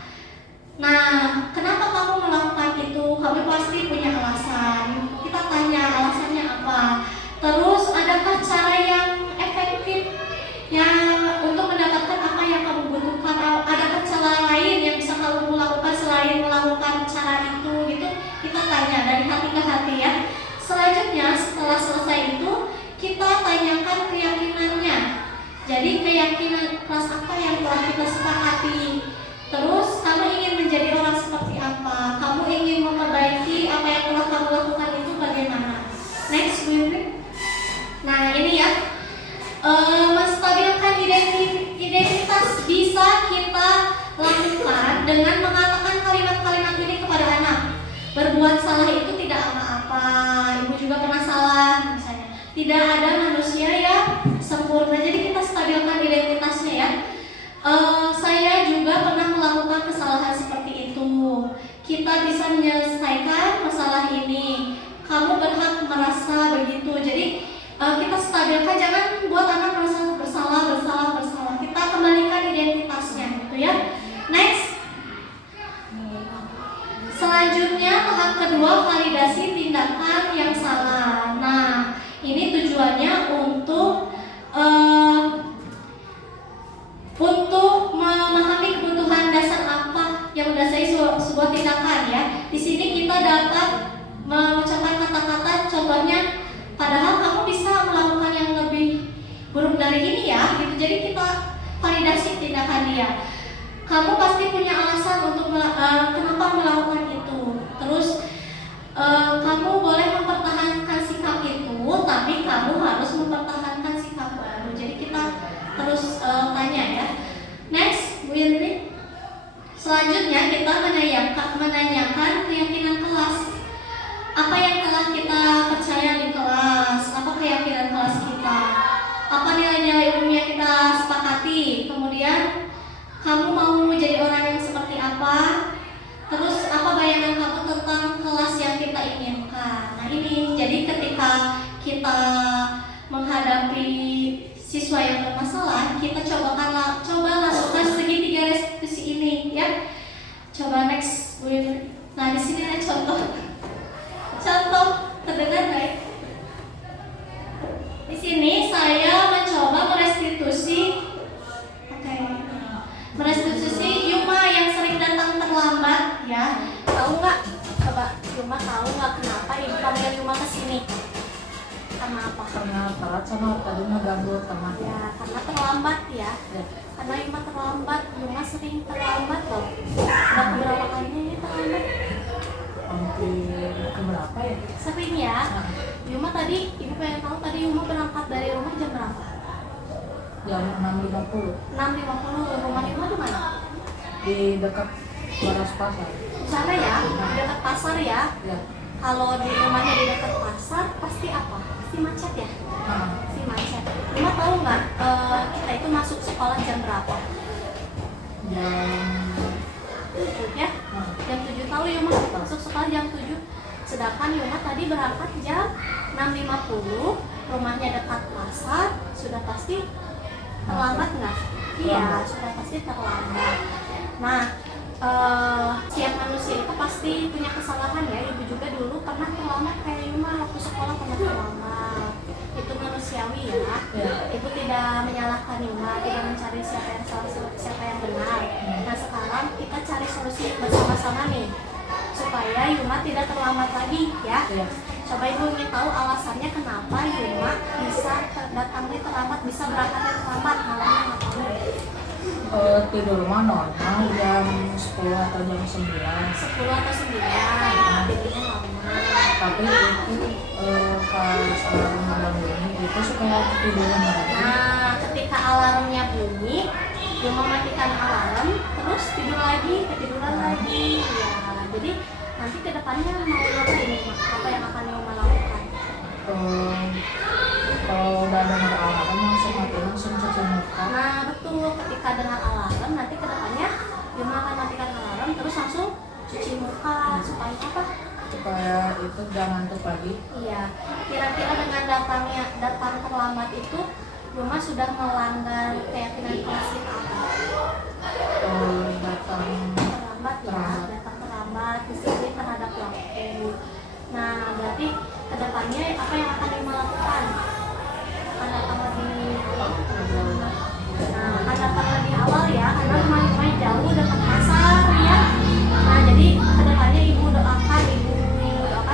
Nah, kenapa kamu melakukan itu? Kamu pasti punya alasan. Kita tanya alasannya apa. Terus adakah cara yang efektif yang untuk mendapatkan apa yang kamu butuhkan? Adakah cara lain yang bisa kamu lakukan selain melakukan cara itu gitu? Kita tanya dari hati ke hati ya. Selanjutnya setelah selesai itu kita tanyakan keyakinannya. Jadi keyakinan kelas apa yang telah kita sepakati. Terus kamu ingin menjadi orang seperti apa? Kamu ingin memperbaiki apa yang telah kamu lakukan itu bagaimana? Next, Winry. Nah ini ya, menstabilkan identitas bisa kita lakukan dengan mengatakan kalimat-kalimat ini kepada anak. Berbuat salah itu tidak apa-apa. Ibu juga pernah salah misalnya. Tidak ada manusia yang sempurna. Jadi kita stabilkan identitasnya ya. Saya juga pernah melakukan kesalahan seperti itu. Kita bisa menyelesaikan masalah ini. Kamu berhak merasa begitu. Jadi kita stabilkan, jangan buat anak merasa bersalah. Kita kembalikan identitasnya gitu ya. Next. Selanjutnya tahap kedua, validasi tindakan yang salah. Nah, ini tujuannya untuk memahami kebutuhan dasar apa yang mendasari sebuah tindakan ya. Di sini kita dapat mengucapkan kata-kata, contohnya, padahal kamu bisa melakukan yang lebih buruk dari ini ya, gitu. Jadi kita validasi tindakan dia. Kamu pasti punya alasan untuk kenapa melakukan itu. Terus kamu boleh mempertahankan sikap itu, tapi kamu harus mempertahankan sikap baru. Jadi kita terus tanya ya. Next, Bu Indri. Selanjutnya kita menanyakan keyakinan kelas. Apa yang telah kita percaya di kelas? Apa keyakinan kelas kita? Apa nilai-nilai umum yang kita sepakati? Kemudian kamu mau jadi orang yang seperti apa? Terus apa bayangan kamu tentang kelas yang kita inginkan? Nah ini, jadi ketika kita menghadapi siswa yang bermasalah, kita coba lakukan segitiga restitusi ini ya. Coba next, Bu. Nah di sini ada contoh terdengar baik. Di sini saya mencoba merestitusi Yuma yang sering datang terlambat ya. Tahu nggak? Coba Yuma tahu nggak kenapa ibu panggil Yuma ke sini? Karena apa? Karena telat sama tadinya ganggu teman. Ya, karena terlambat ya. Karena Yuma terlambat, Yuma sering terlambat loh. Udah beberapa kalinya ini terlambat. Hampir keberapa ya? Sering ya. Yuma tadi, ibu pengen tahu tadi Yuma berangkat dari rumah jam berapa? Jam 6.50 6.50. Rumah Yuma di mana? di dekat Baras Pasar. Di sana ya, di dekat pasar ya. Ya. Kalau di rumahnya di dekat pasar, pasti apa? Pasti macet ya? Pasti macet. Yuma tahu nggak kita itu masuk sekolah jam berapa? Jam 7 ya? Jam 7 tahu Yuma masuk sekolah jam 7. Sedangkan Yuma tadi berangkat jam 6.50. Rumahnya dekat pasar, sudah pasti terlambat nggak? Iya, sudah pasti terlambat. Nah, setiap manusia itu pasti punya kesalahan ya. Ibu juga dulu pernah terlambat kayak Yuma waktu sekolah pernah terlambat. itu manusiawi ya. Ya. Ibu tidak menyalahkan Yuma, tidak mencari siapa yang salah, siapa yang benar. Nah sekarang kita cari solusi bersama-sama nih, supaya Yuma tidak terlambat lagi ya. Ya. Coba Ibu ingin tahu alasannya kenapa Yuma bisa datangnya terlambat, bisa berangkatnya terlambat, malamnya ngapain? Tidur mah normal jam 10 atau jam 9. 10 atau 9, tidurnya lama. Tapi itu pas alarm malam bunyi itu suka ketiduran lagi. Nah, ketika alarmnya bunyi, Yuma matikan alarm, terus tidur lagi, ketiduran lagi. Ya, jadi nanti ke depannya mau ngapain Yuma? Apa yang akan Yuma lakukan? Kalau udah dengar alarm langsung mati, langsung cuci muka. Nah, betul. Ketika dengar alarm, nanti ke depannya Yuma akan matikan alarm, terus langsung cuci muka. Supaya apa? Supaya itu jangan ngantuk lagi. Iya. Kira-kira dengan datang terlambat itu, Yuma sudah melanggar keyakinan kelas kita apa? Datang Terlambat ya, Terlambat. datang terlambat, disiplin terhadap waktu. Nah, berarti kedepannya apa yang akan Yuma lakukan? Akan datang lebih Nah, akan datang lebih awal ya, karena rumah Yuma jauh dekat pasar ya. Nah, jadi kedepannya Ibu doakan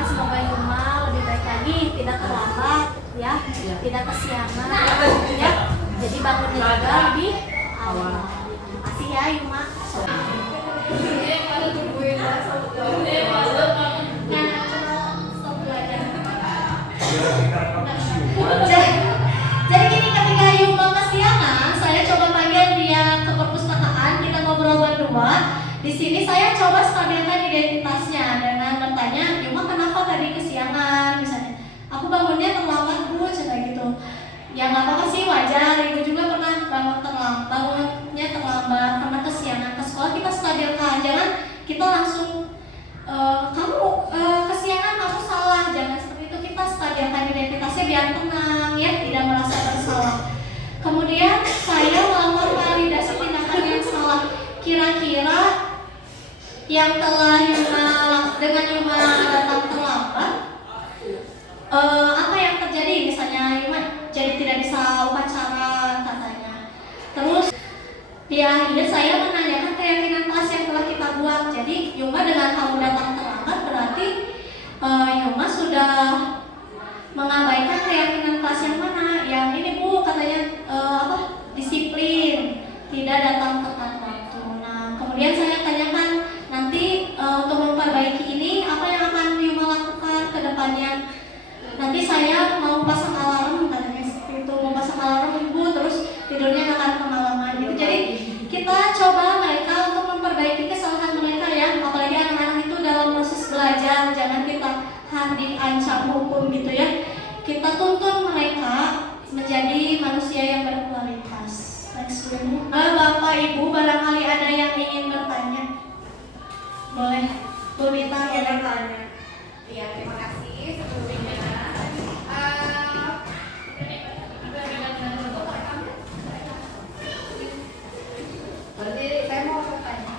semoga Yuma lebih baik lagi, tidak terlambat ya, tidak kesiangan ya. Jadi bangunnya juga lebih awal. Terima kasih ya Yuma. Jadi gini, ketika Yuma kesiangan, saya coba panggil dia ke perpustakaan, kita ngobrol berdua. Di sini saya coba stabilkan identitasnya dengan bertanya, Yuma kenapa tadi kesiangan misalnya. Aku bangunnya terlambat Bu, cerita gitu. Ya nggak apa-apa sih, wajar. Ibu juga pernah bangunnya terlambat karena kesiangan ke sekolah. Kita stabilkan, jangan kita langsung kamu kesiangan, kamu salah. Jangan seperti itu, kita stabilkan identitasnya biar tenang ya, tidak merasa bersalah. Kemudian saya melakukan validasi tindakan yang salah. Kira-kira yang telah dengan Yuma datang terlambat, apa yang terjadi? Misalnya Yuma jadi tidak bisa upacara katanya. Terus di akhir saya menanyakan keyakinan kelas yang telah kita buat. Jadi Yuma dengan kamu datang terlambat berarti Yuma sudah mengabaikan keyakinan kelas yang mana? Yang ini Bu katanya disiplin, tidak datang tepat waktu. Nah kemudian saya tanyakan nanti untuk memperbaiki ini apa yang akan Yuma lakukan ke depannya? Nanti saya mau pasang alarm katanya seperti itu, mau pasang alarm Ibu, terus tidurnya nggak akan kemalaman gitu. Jadi kita coba mereka untuk memperbaiki kesalahan mereka ya, apalagi anak-anak itu dalam proses belajar, jangan kita diancam hukum gitu ya. Kita tuntun mereka menjadi manusia yang berkualitas. Next dulu. Bapak Ibu barangkali ada yang ingin bertanya, boleh Bu Rita ya bertanya. Iya, terima kasih sebelumnya. Berarti saya mau bertanya.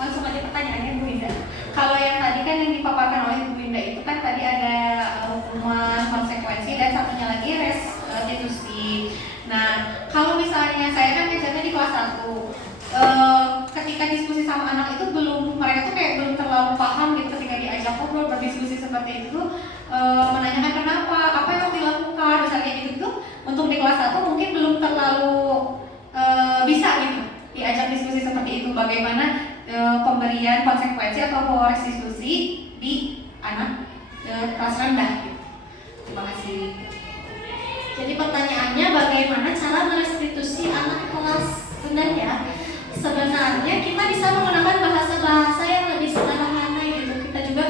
Langsung aja pertanyaannya Bu Indah. Kalau yang tadi kan yang dipaparkan oleh Bu Indah itu kan tadi ada hukuman, konsekuensi, dan satunya lagi restitusi. Nah, kalau misalnya saya kan ngajarnya di kelas 1, ketika diskusi sama anak itu mereka tuh kayak belum terlalu paham gitu ketika diajak ngobrol berdiskusi seperti itu menanyakan kenapa, apa yang harus dilakukan, misalnya gitu tuh untuk di kelas 1 mungkin belum terlalu bisa gitu diajak diskusi seperti itu, bagaimana pemberian konsekuensi atau restitusi di anak kelas rendah gitu. Terima kasih. Jadi pertanyaannya bagaimana cara merestitusi anak kelas rendah ya? Sebenarnya kita bisa menggunakan bahasa-bahasa yang lebih sederhana gitu. Kita juga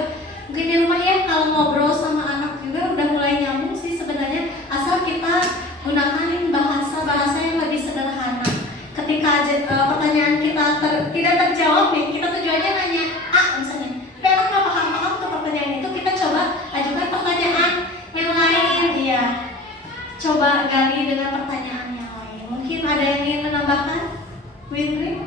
mungkin di rumah ya kalau ngobrol sama anak juga udah mulai nyambung sih sebenarnya, asal kita gunakan bahasa-bahasa yang lebih sederhana. Ketika pertanyaan kita tidak terjawab nih, kita tujuannya nanya misalnya, tapi anak nggak paham ke pertanyaan itu, kita coba ajukan pertanyaan yang lain, iya. Coba gali dengan pertanyaan yang lain. Mungkin ada yang ingin menambahkan? Winry?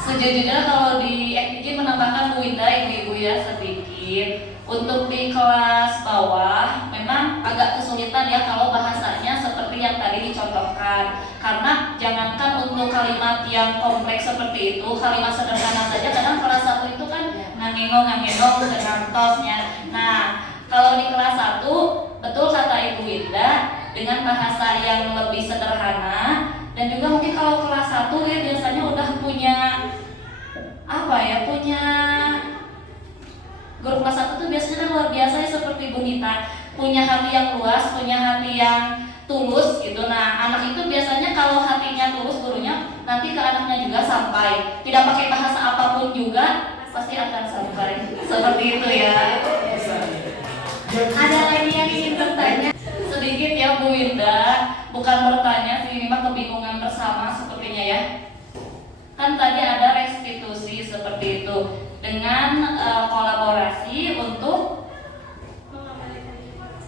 Sejujurnya kalau di FPG menambahkan Bu Indah, ibu-ibu ya sedikit. sedikit. Untuk di kelas bawah memang agak kesulitan ya kalau bahasanya seperti yang tadi dicontohkan. Karena jangankan untuk kalimat yang kompleks seperti itu, kalimat sederhana saja kadang kelas 1 itu kan ngangengong dengan tosnya. Nah, kalau di kelas 1 betul kata Ibu Winda, dengan bahasa yang lebih sederhana, dan juga mungkin kalau kelas 1 ya biasanya udah punya punya guru kelas 1 tuh biasanya kan luar biasa ya, seperti Bu Nita, punya hati yang luas, punya hati yang tulus gitu. Nah, anak itu biasanya kalau hatinya tulus, gurunya nanti ke anaknya juga sampai, tidak pakai bahasa apapun juga pasti akan sampai. Seperti itu ya. Ada lagi yang ingin bertanya? Sedikit ya Bu Winda, bukan bertanya sih, ini mah kebingungan bersama sepertinya ya. Kan tadi ada restitusi seperti itu dengan kolaborasi untuk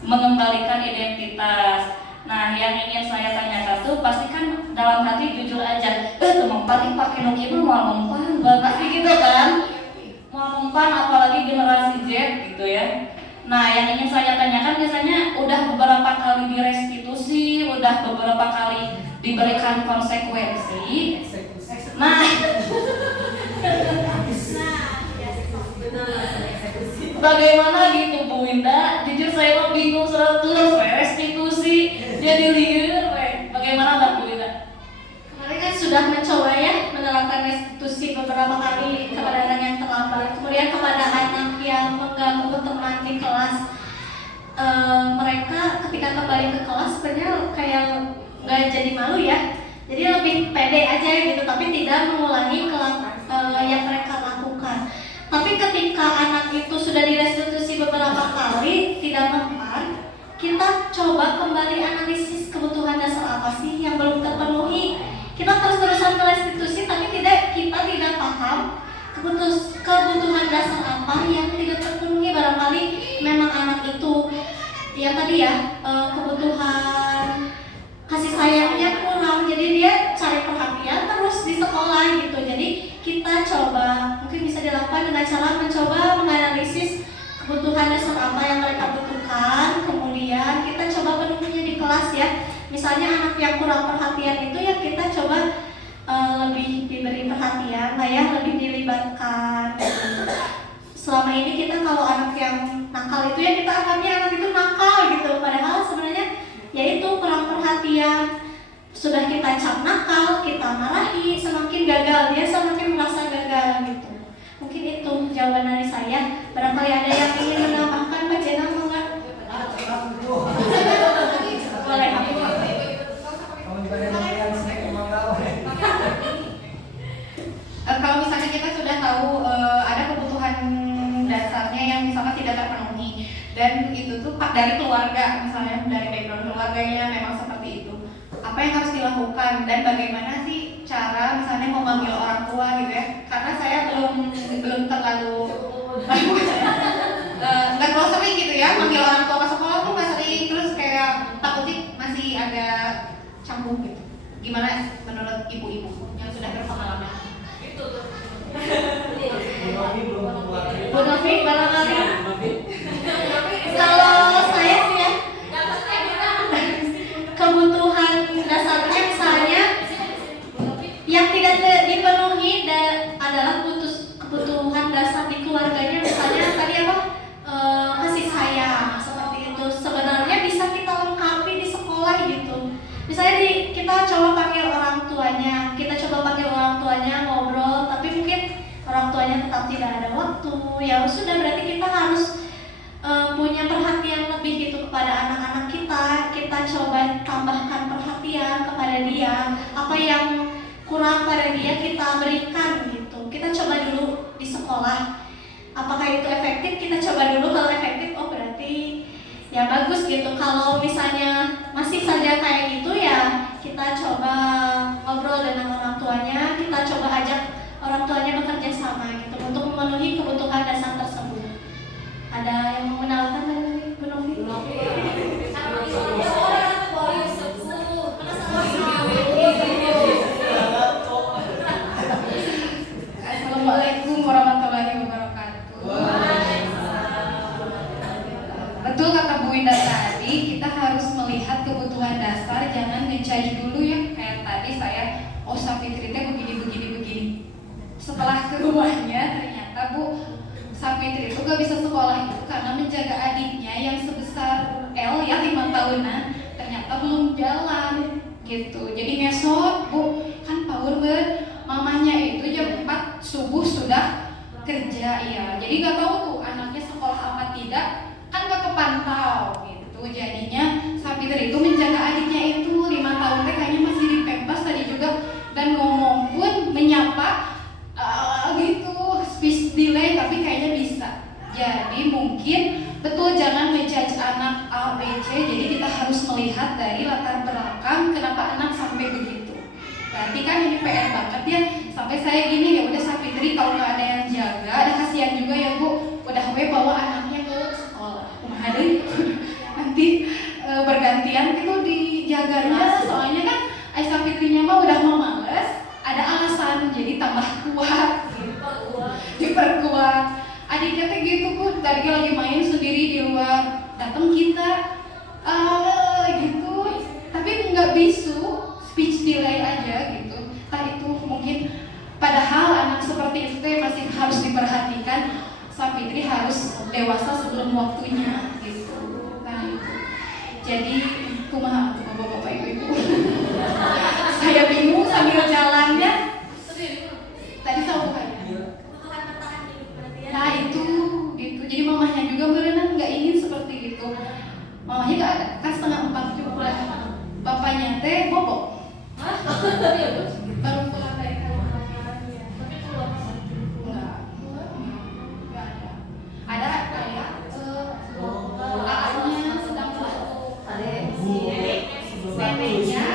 mengembalikan identitas. Nah, yang ingin saya tanyakan tuh pasti kan dalam hati jujur aja, teman paling pakai Nokia mau mempan, pasti gitu kan? Mau mempan apalagi generasi Z gitu ya. Nah, yang ingin saya tanyakan biasanya udah beberapa kali direstitusi, udah beberapa kali diberikan konsekuensi. Nah, bagaimana gitu Bu Winda? Jujur saya mah bingung, terus restitusi jadi liar. Bagaimana Mbak Bu Winda? Kemarin kan sudah mencoba ya menerapkan restitusi beberapa kali kepada anak yang terlambat, kemudian kepada anak yang mengganggu teman di kelas. Mereka ketika kembali ke kelas sebenarnya kayak nggak jadi malu ya, jadi lebih pede aja gitu, tapi tidak mengulangi yang mereka lakukan. Tapi ketika anak itu sudah direstitusi beberapa kali tidak mempan, kita coba kembali analisis kebutuhan dasar apa sih yang belum terpenuhi. Kita terus-terusan merestitusi tapi kita tidak paham kebutuhan dasar apa yang tidak terpenuhi. Barangkali memang anak itu yang tadi ya, kebutuhan kasih sayangnya kurang, jadi dia cari perhatian terus di sekolah gitu. Jadi kita coba, mungkin bisa dilakukan dengan cara mencoba menganalisis kebutuhan dasar apa yang mereka butuhkan, kemudian kita coba penuhinya di kelas ya. Misalnya anak yang kurang perhatian itu ya kita coba lebih diberi perhatian lah ya, lebih dilibatkan. Selama ini kita kalau anak yang nakal itu ya kita anggapnya anak itu nakal gitu, padahal sebenarnya yaitu kurang perhatian. Sudah kita cap nakal, kita marahi, semakin gagal dia semakin merasa gagal gitu. Mungkin itu jawaban dari saya. Barangkali ada yang ingin menambahkan, Pak Jena, mau nggak? Boleh. Kamu juga ada yang snack emang kau. Kalau misalnya kita sudah tahu ada kebutuhan dasarnya yang misalnya tidak terpenuhi, dan itu tuh dari keluarga, misalnya dari background keluarganya memang seperti itu, apa yang harus dilakukan dan bagaimana sih cara misalnya memanggil orang tua gitu ya? Karena saya belum terlalu nggak terlalu sering gitu ya manggil orang tua ke sekolah tuh nggak sering, terus kayak takutnya masih agak canggung gitu. Gimana menurut ibu-ibu yang sudah berpengalaman? Bu Novi barangkali. Kalau saya sih ya, kebutuhan dasarnya misalnya yang tidak dipenuhi adalah kebutuhan dasar di keluarganya, misalnya tadi kasih sayang seperti itu. Sebenarnya bisa kita lengkapi di sekolah gitu. Misalnya kita coba panggil orang tuanya, ngobrol, tapi mungkin orang tuanya tetap tidak ada waktu. Ya sudah, berarti kita harus punya perhatian lebih gitu kepada anak-anak kita. Kita coba tambahkan perhatian kepada dia, apa yang kurang pada dia kita berikan gitu. Kita coba dulu di sekolah, apakah itu efektif, kita coba dulu. Kalau efektif, oh berarti ya bagus gitu. Kalau misalnya masih saja kayak gitu ya kita coba ngobrol dengan orang tuanya, kita coba ajak orang tuanya bekerja sama gitu untuk memenuhi kebutuhan dasar tersebut. Ada yang mau mengenalkan dari Bu Novi? Assalamualaikum warahmatullahi wabarakatuh. setelah ke rumahnya ternyata Bu Sapitri itu gak bisa sekolah itu karena menjaga adiknya yang sebesar L ya 5 tahunan ternyata belum jalan gitu. Jadi ngesot Bu, kan power banget. Mamanya itu jam 4 subuh sudah kerja ya. Jadi gak tahu tuh anaknya sekolah apa tidak, kan gak kepantau gitu. Jadinya Sapitri itu menjaga adiknya itu 5 tahun kayaknya masih di pempas tadi juga, dan ngomong pun menyapa gitu, speech delay tapi kayaknya bisa. Jadi mungkin betul jangan ngejudge anak A, B, C. Jadi kita harus melihat dari latar belakang kenapa anak sampai begitu. Berarti kan ini PR banget ya. Sampai saya gini ya udah Sapitri kalau nggak ada yang jaga, ada kasihan juga ya Bu. Udah we bawa anaknya ke sekolah. Kumaha deui? Nanti bergantian itu dijaganya. Soalnya kan Sapitrinya mah udah mau males, ada alasan jadi tambah kuat gitu. Diperkuat. Adiknya teh gitu Bu, tadi lagi main sendiri di luar, datang kita gitu, tapi nggak bisu, speech delay aja gitu. Tadi itu mungkin padahal anak seperti itu teh masih harus diperhatikan. Sapitri harus dewasa sebelum waktunya gitu. Nah itu. Jadi kumaha bapak-bapak ibu-ibu. Saya bingung sambil jalannya. Tadi tahu kan? Nah itu gitu. Jadi mamahnya juga berenang nggak ingin seperti itu. Mamahnya nggak ada, kan setengah 4 juga. Bapaknya teh bobok. Baru pulang dari Kalimantan. Enggak ada. Ada kayak AA-nya sedang neneknya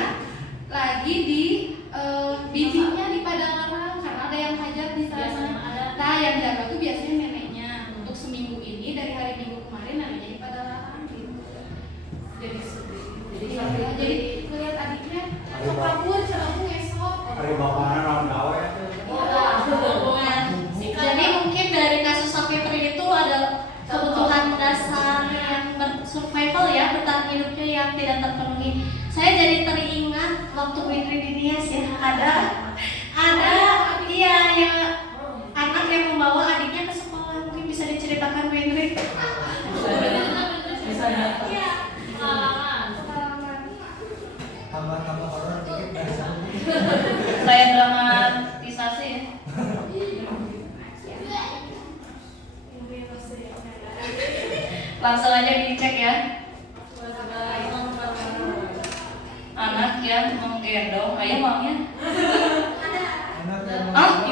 lagi di bibinya di Padalarang karena ada yang hajat di sana. Nah yang jaga tuh biasanya neneknya. Untuk seminggu ini dari hari Minggu kemarin neneknya di Padalarang gitu. Jadi melihat adiknya kabur cara ngesot. Hari bapaknya lawan gawe. Jadi mungkin dari kasus Sapitri itu ada kebutuhan dasar yang survival ya, bertahan hidupnya yang tidak terpenuhi. Saya jadi teringat waktu Witri di Nias ya, ada iya yang anak yang membawa adiknya ke sekolah. Mungkin bisa diceritakan Witri. Iya. Tambah horor dikit bahasa. Saya dramatisasi ya. Langsung aja dicek ya. Anak yang menggendong ayah maunya.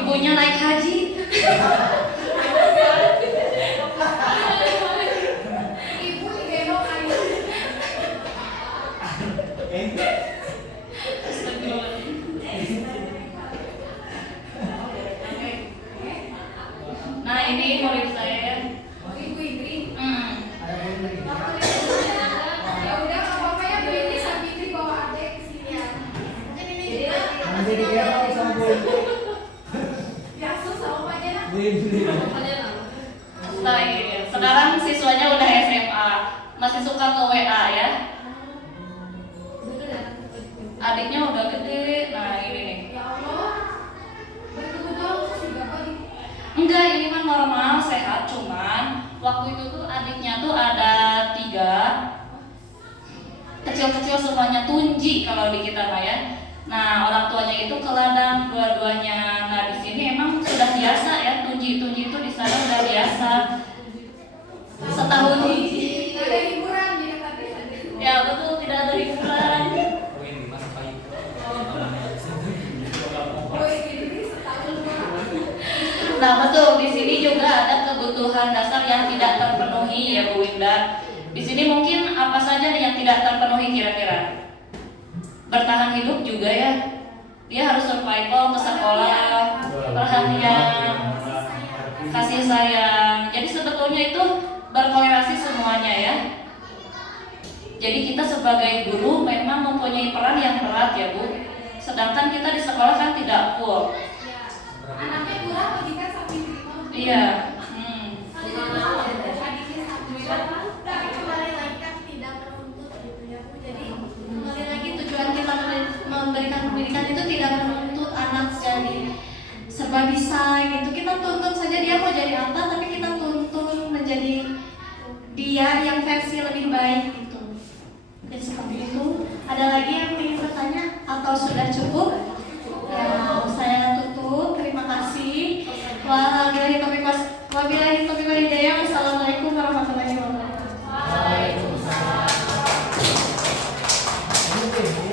Ibunya naik haji. Ibu digendong ayah. Nah ini murid saya. Ibu Indri. Ada yang beli. Ya udah nggak apa-apa ya Bu Indri, Sapitri bawa adik ke sini ya. Mungkin ini juga Nanti dia mau sama Bu Indri. diasuh sama Pak Jena. Bu Indri. Nah ini ya. Sekarang siswanya udah SMA, masih suka ke WA ya. Adiknya udah gede. Nah ini nih. Ya Allah, bertemu jauh juga Pak. Enggak, ini kan normal, sehat. Cuman waktu itu tuh adiknya tuh ada 3, kecil-kecil semuanya tunji kalau di kita mah ya. Nah orang tuanya itu ke ladang dua-duanya. Nah di sini emang sudah biasa ya, tunji itu di sana udah biasa. Setahun ini. Nggak ada hiburan di dekat Ya betul, tidak ada hiburan. Bu Indri setahun Pak. Nah betul, di sini juga ada kebutuhan dasar yang tidak terpenuhi ya Bu Winda. Di sini mungkin apa saja nih yang tidak terpenuhi kira-kira? Bertahan hidup juga ya. Dia harus survival ke sekolah, perhatian, kasih sayang. Jadi sebetulnya itu berkorelasi semuanya ya. Jadi kita sebagai guru memang mempunyai peran yang berat ya Bu. Sedangkan kita di sekolah kan tidak full. Anaknya kurang lagi kan Sapitri mau. Iya. Adiknya Sapitri. Tapi kembali lagi kan tidak menuntut gitu ya Bu. Jadi Kembali lagi tujuan kita memberikan pendidikan itu tidak menuntut anak jadi serba bisa gitu. Kita tuntun saja dia mau jadi apa, tapi kita tuntun menjadi dia yang versi lebih baik gitu. Jadi seperti itu. Ada lagi yang ingin bertanya atau sudah cukup? Ya, saya tutup. Terima kasih. Wabillahi taufiq wal hidayah. Wassalamualaikum warahmatullahi wabarakatuh. Waalaikumsalam.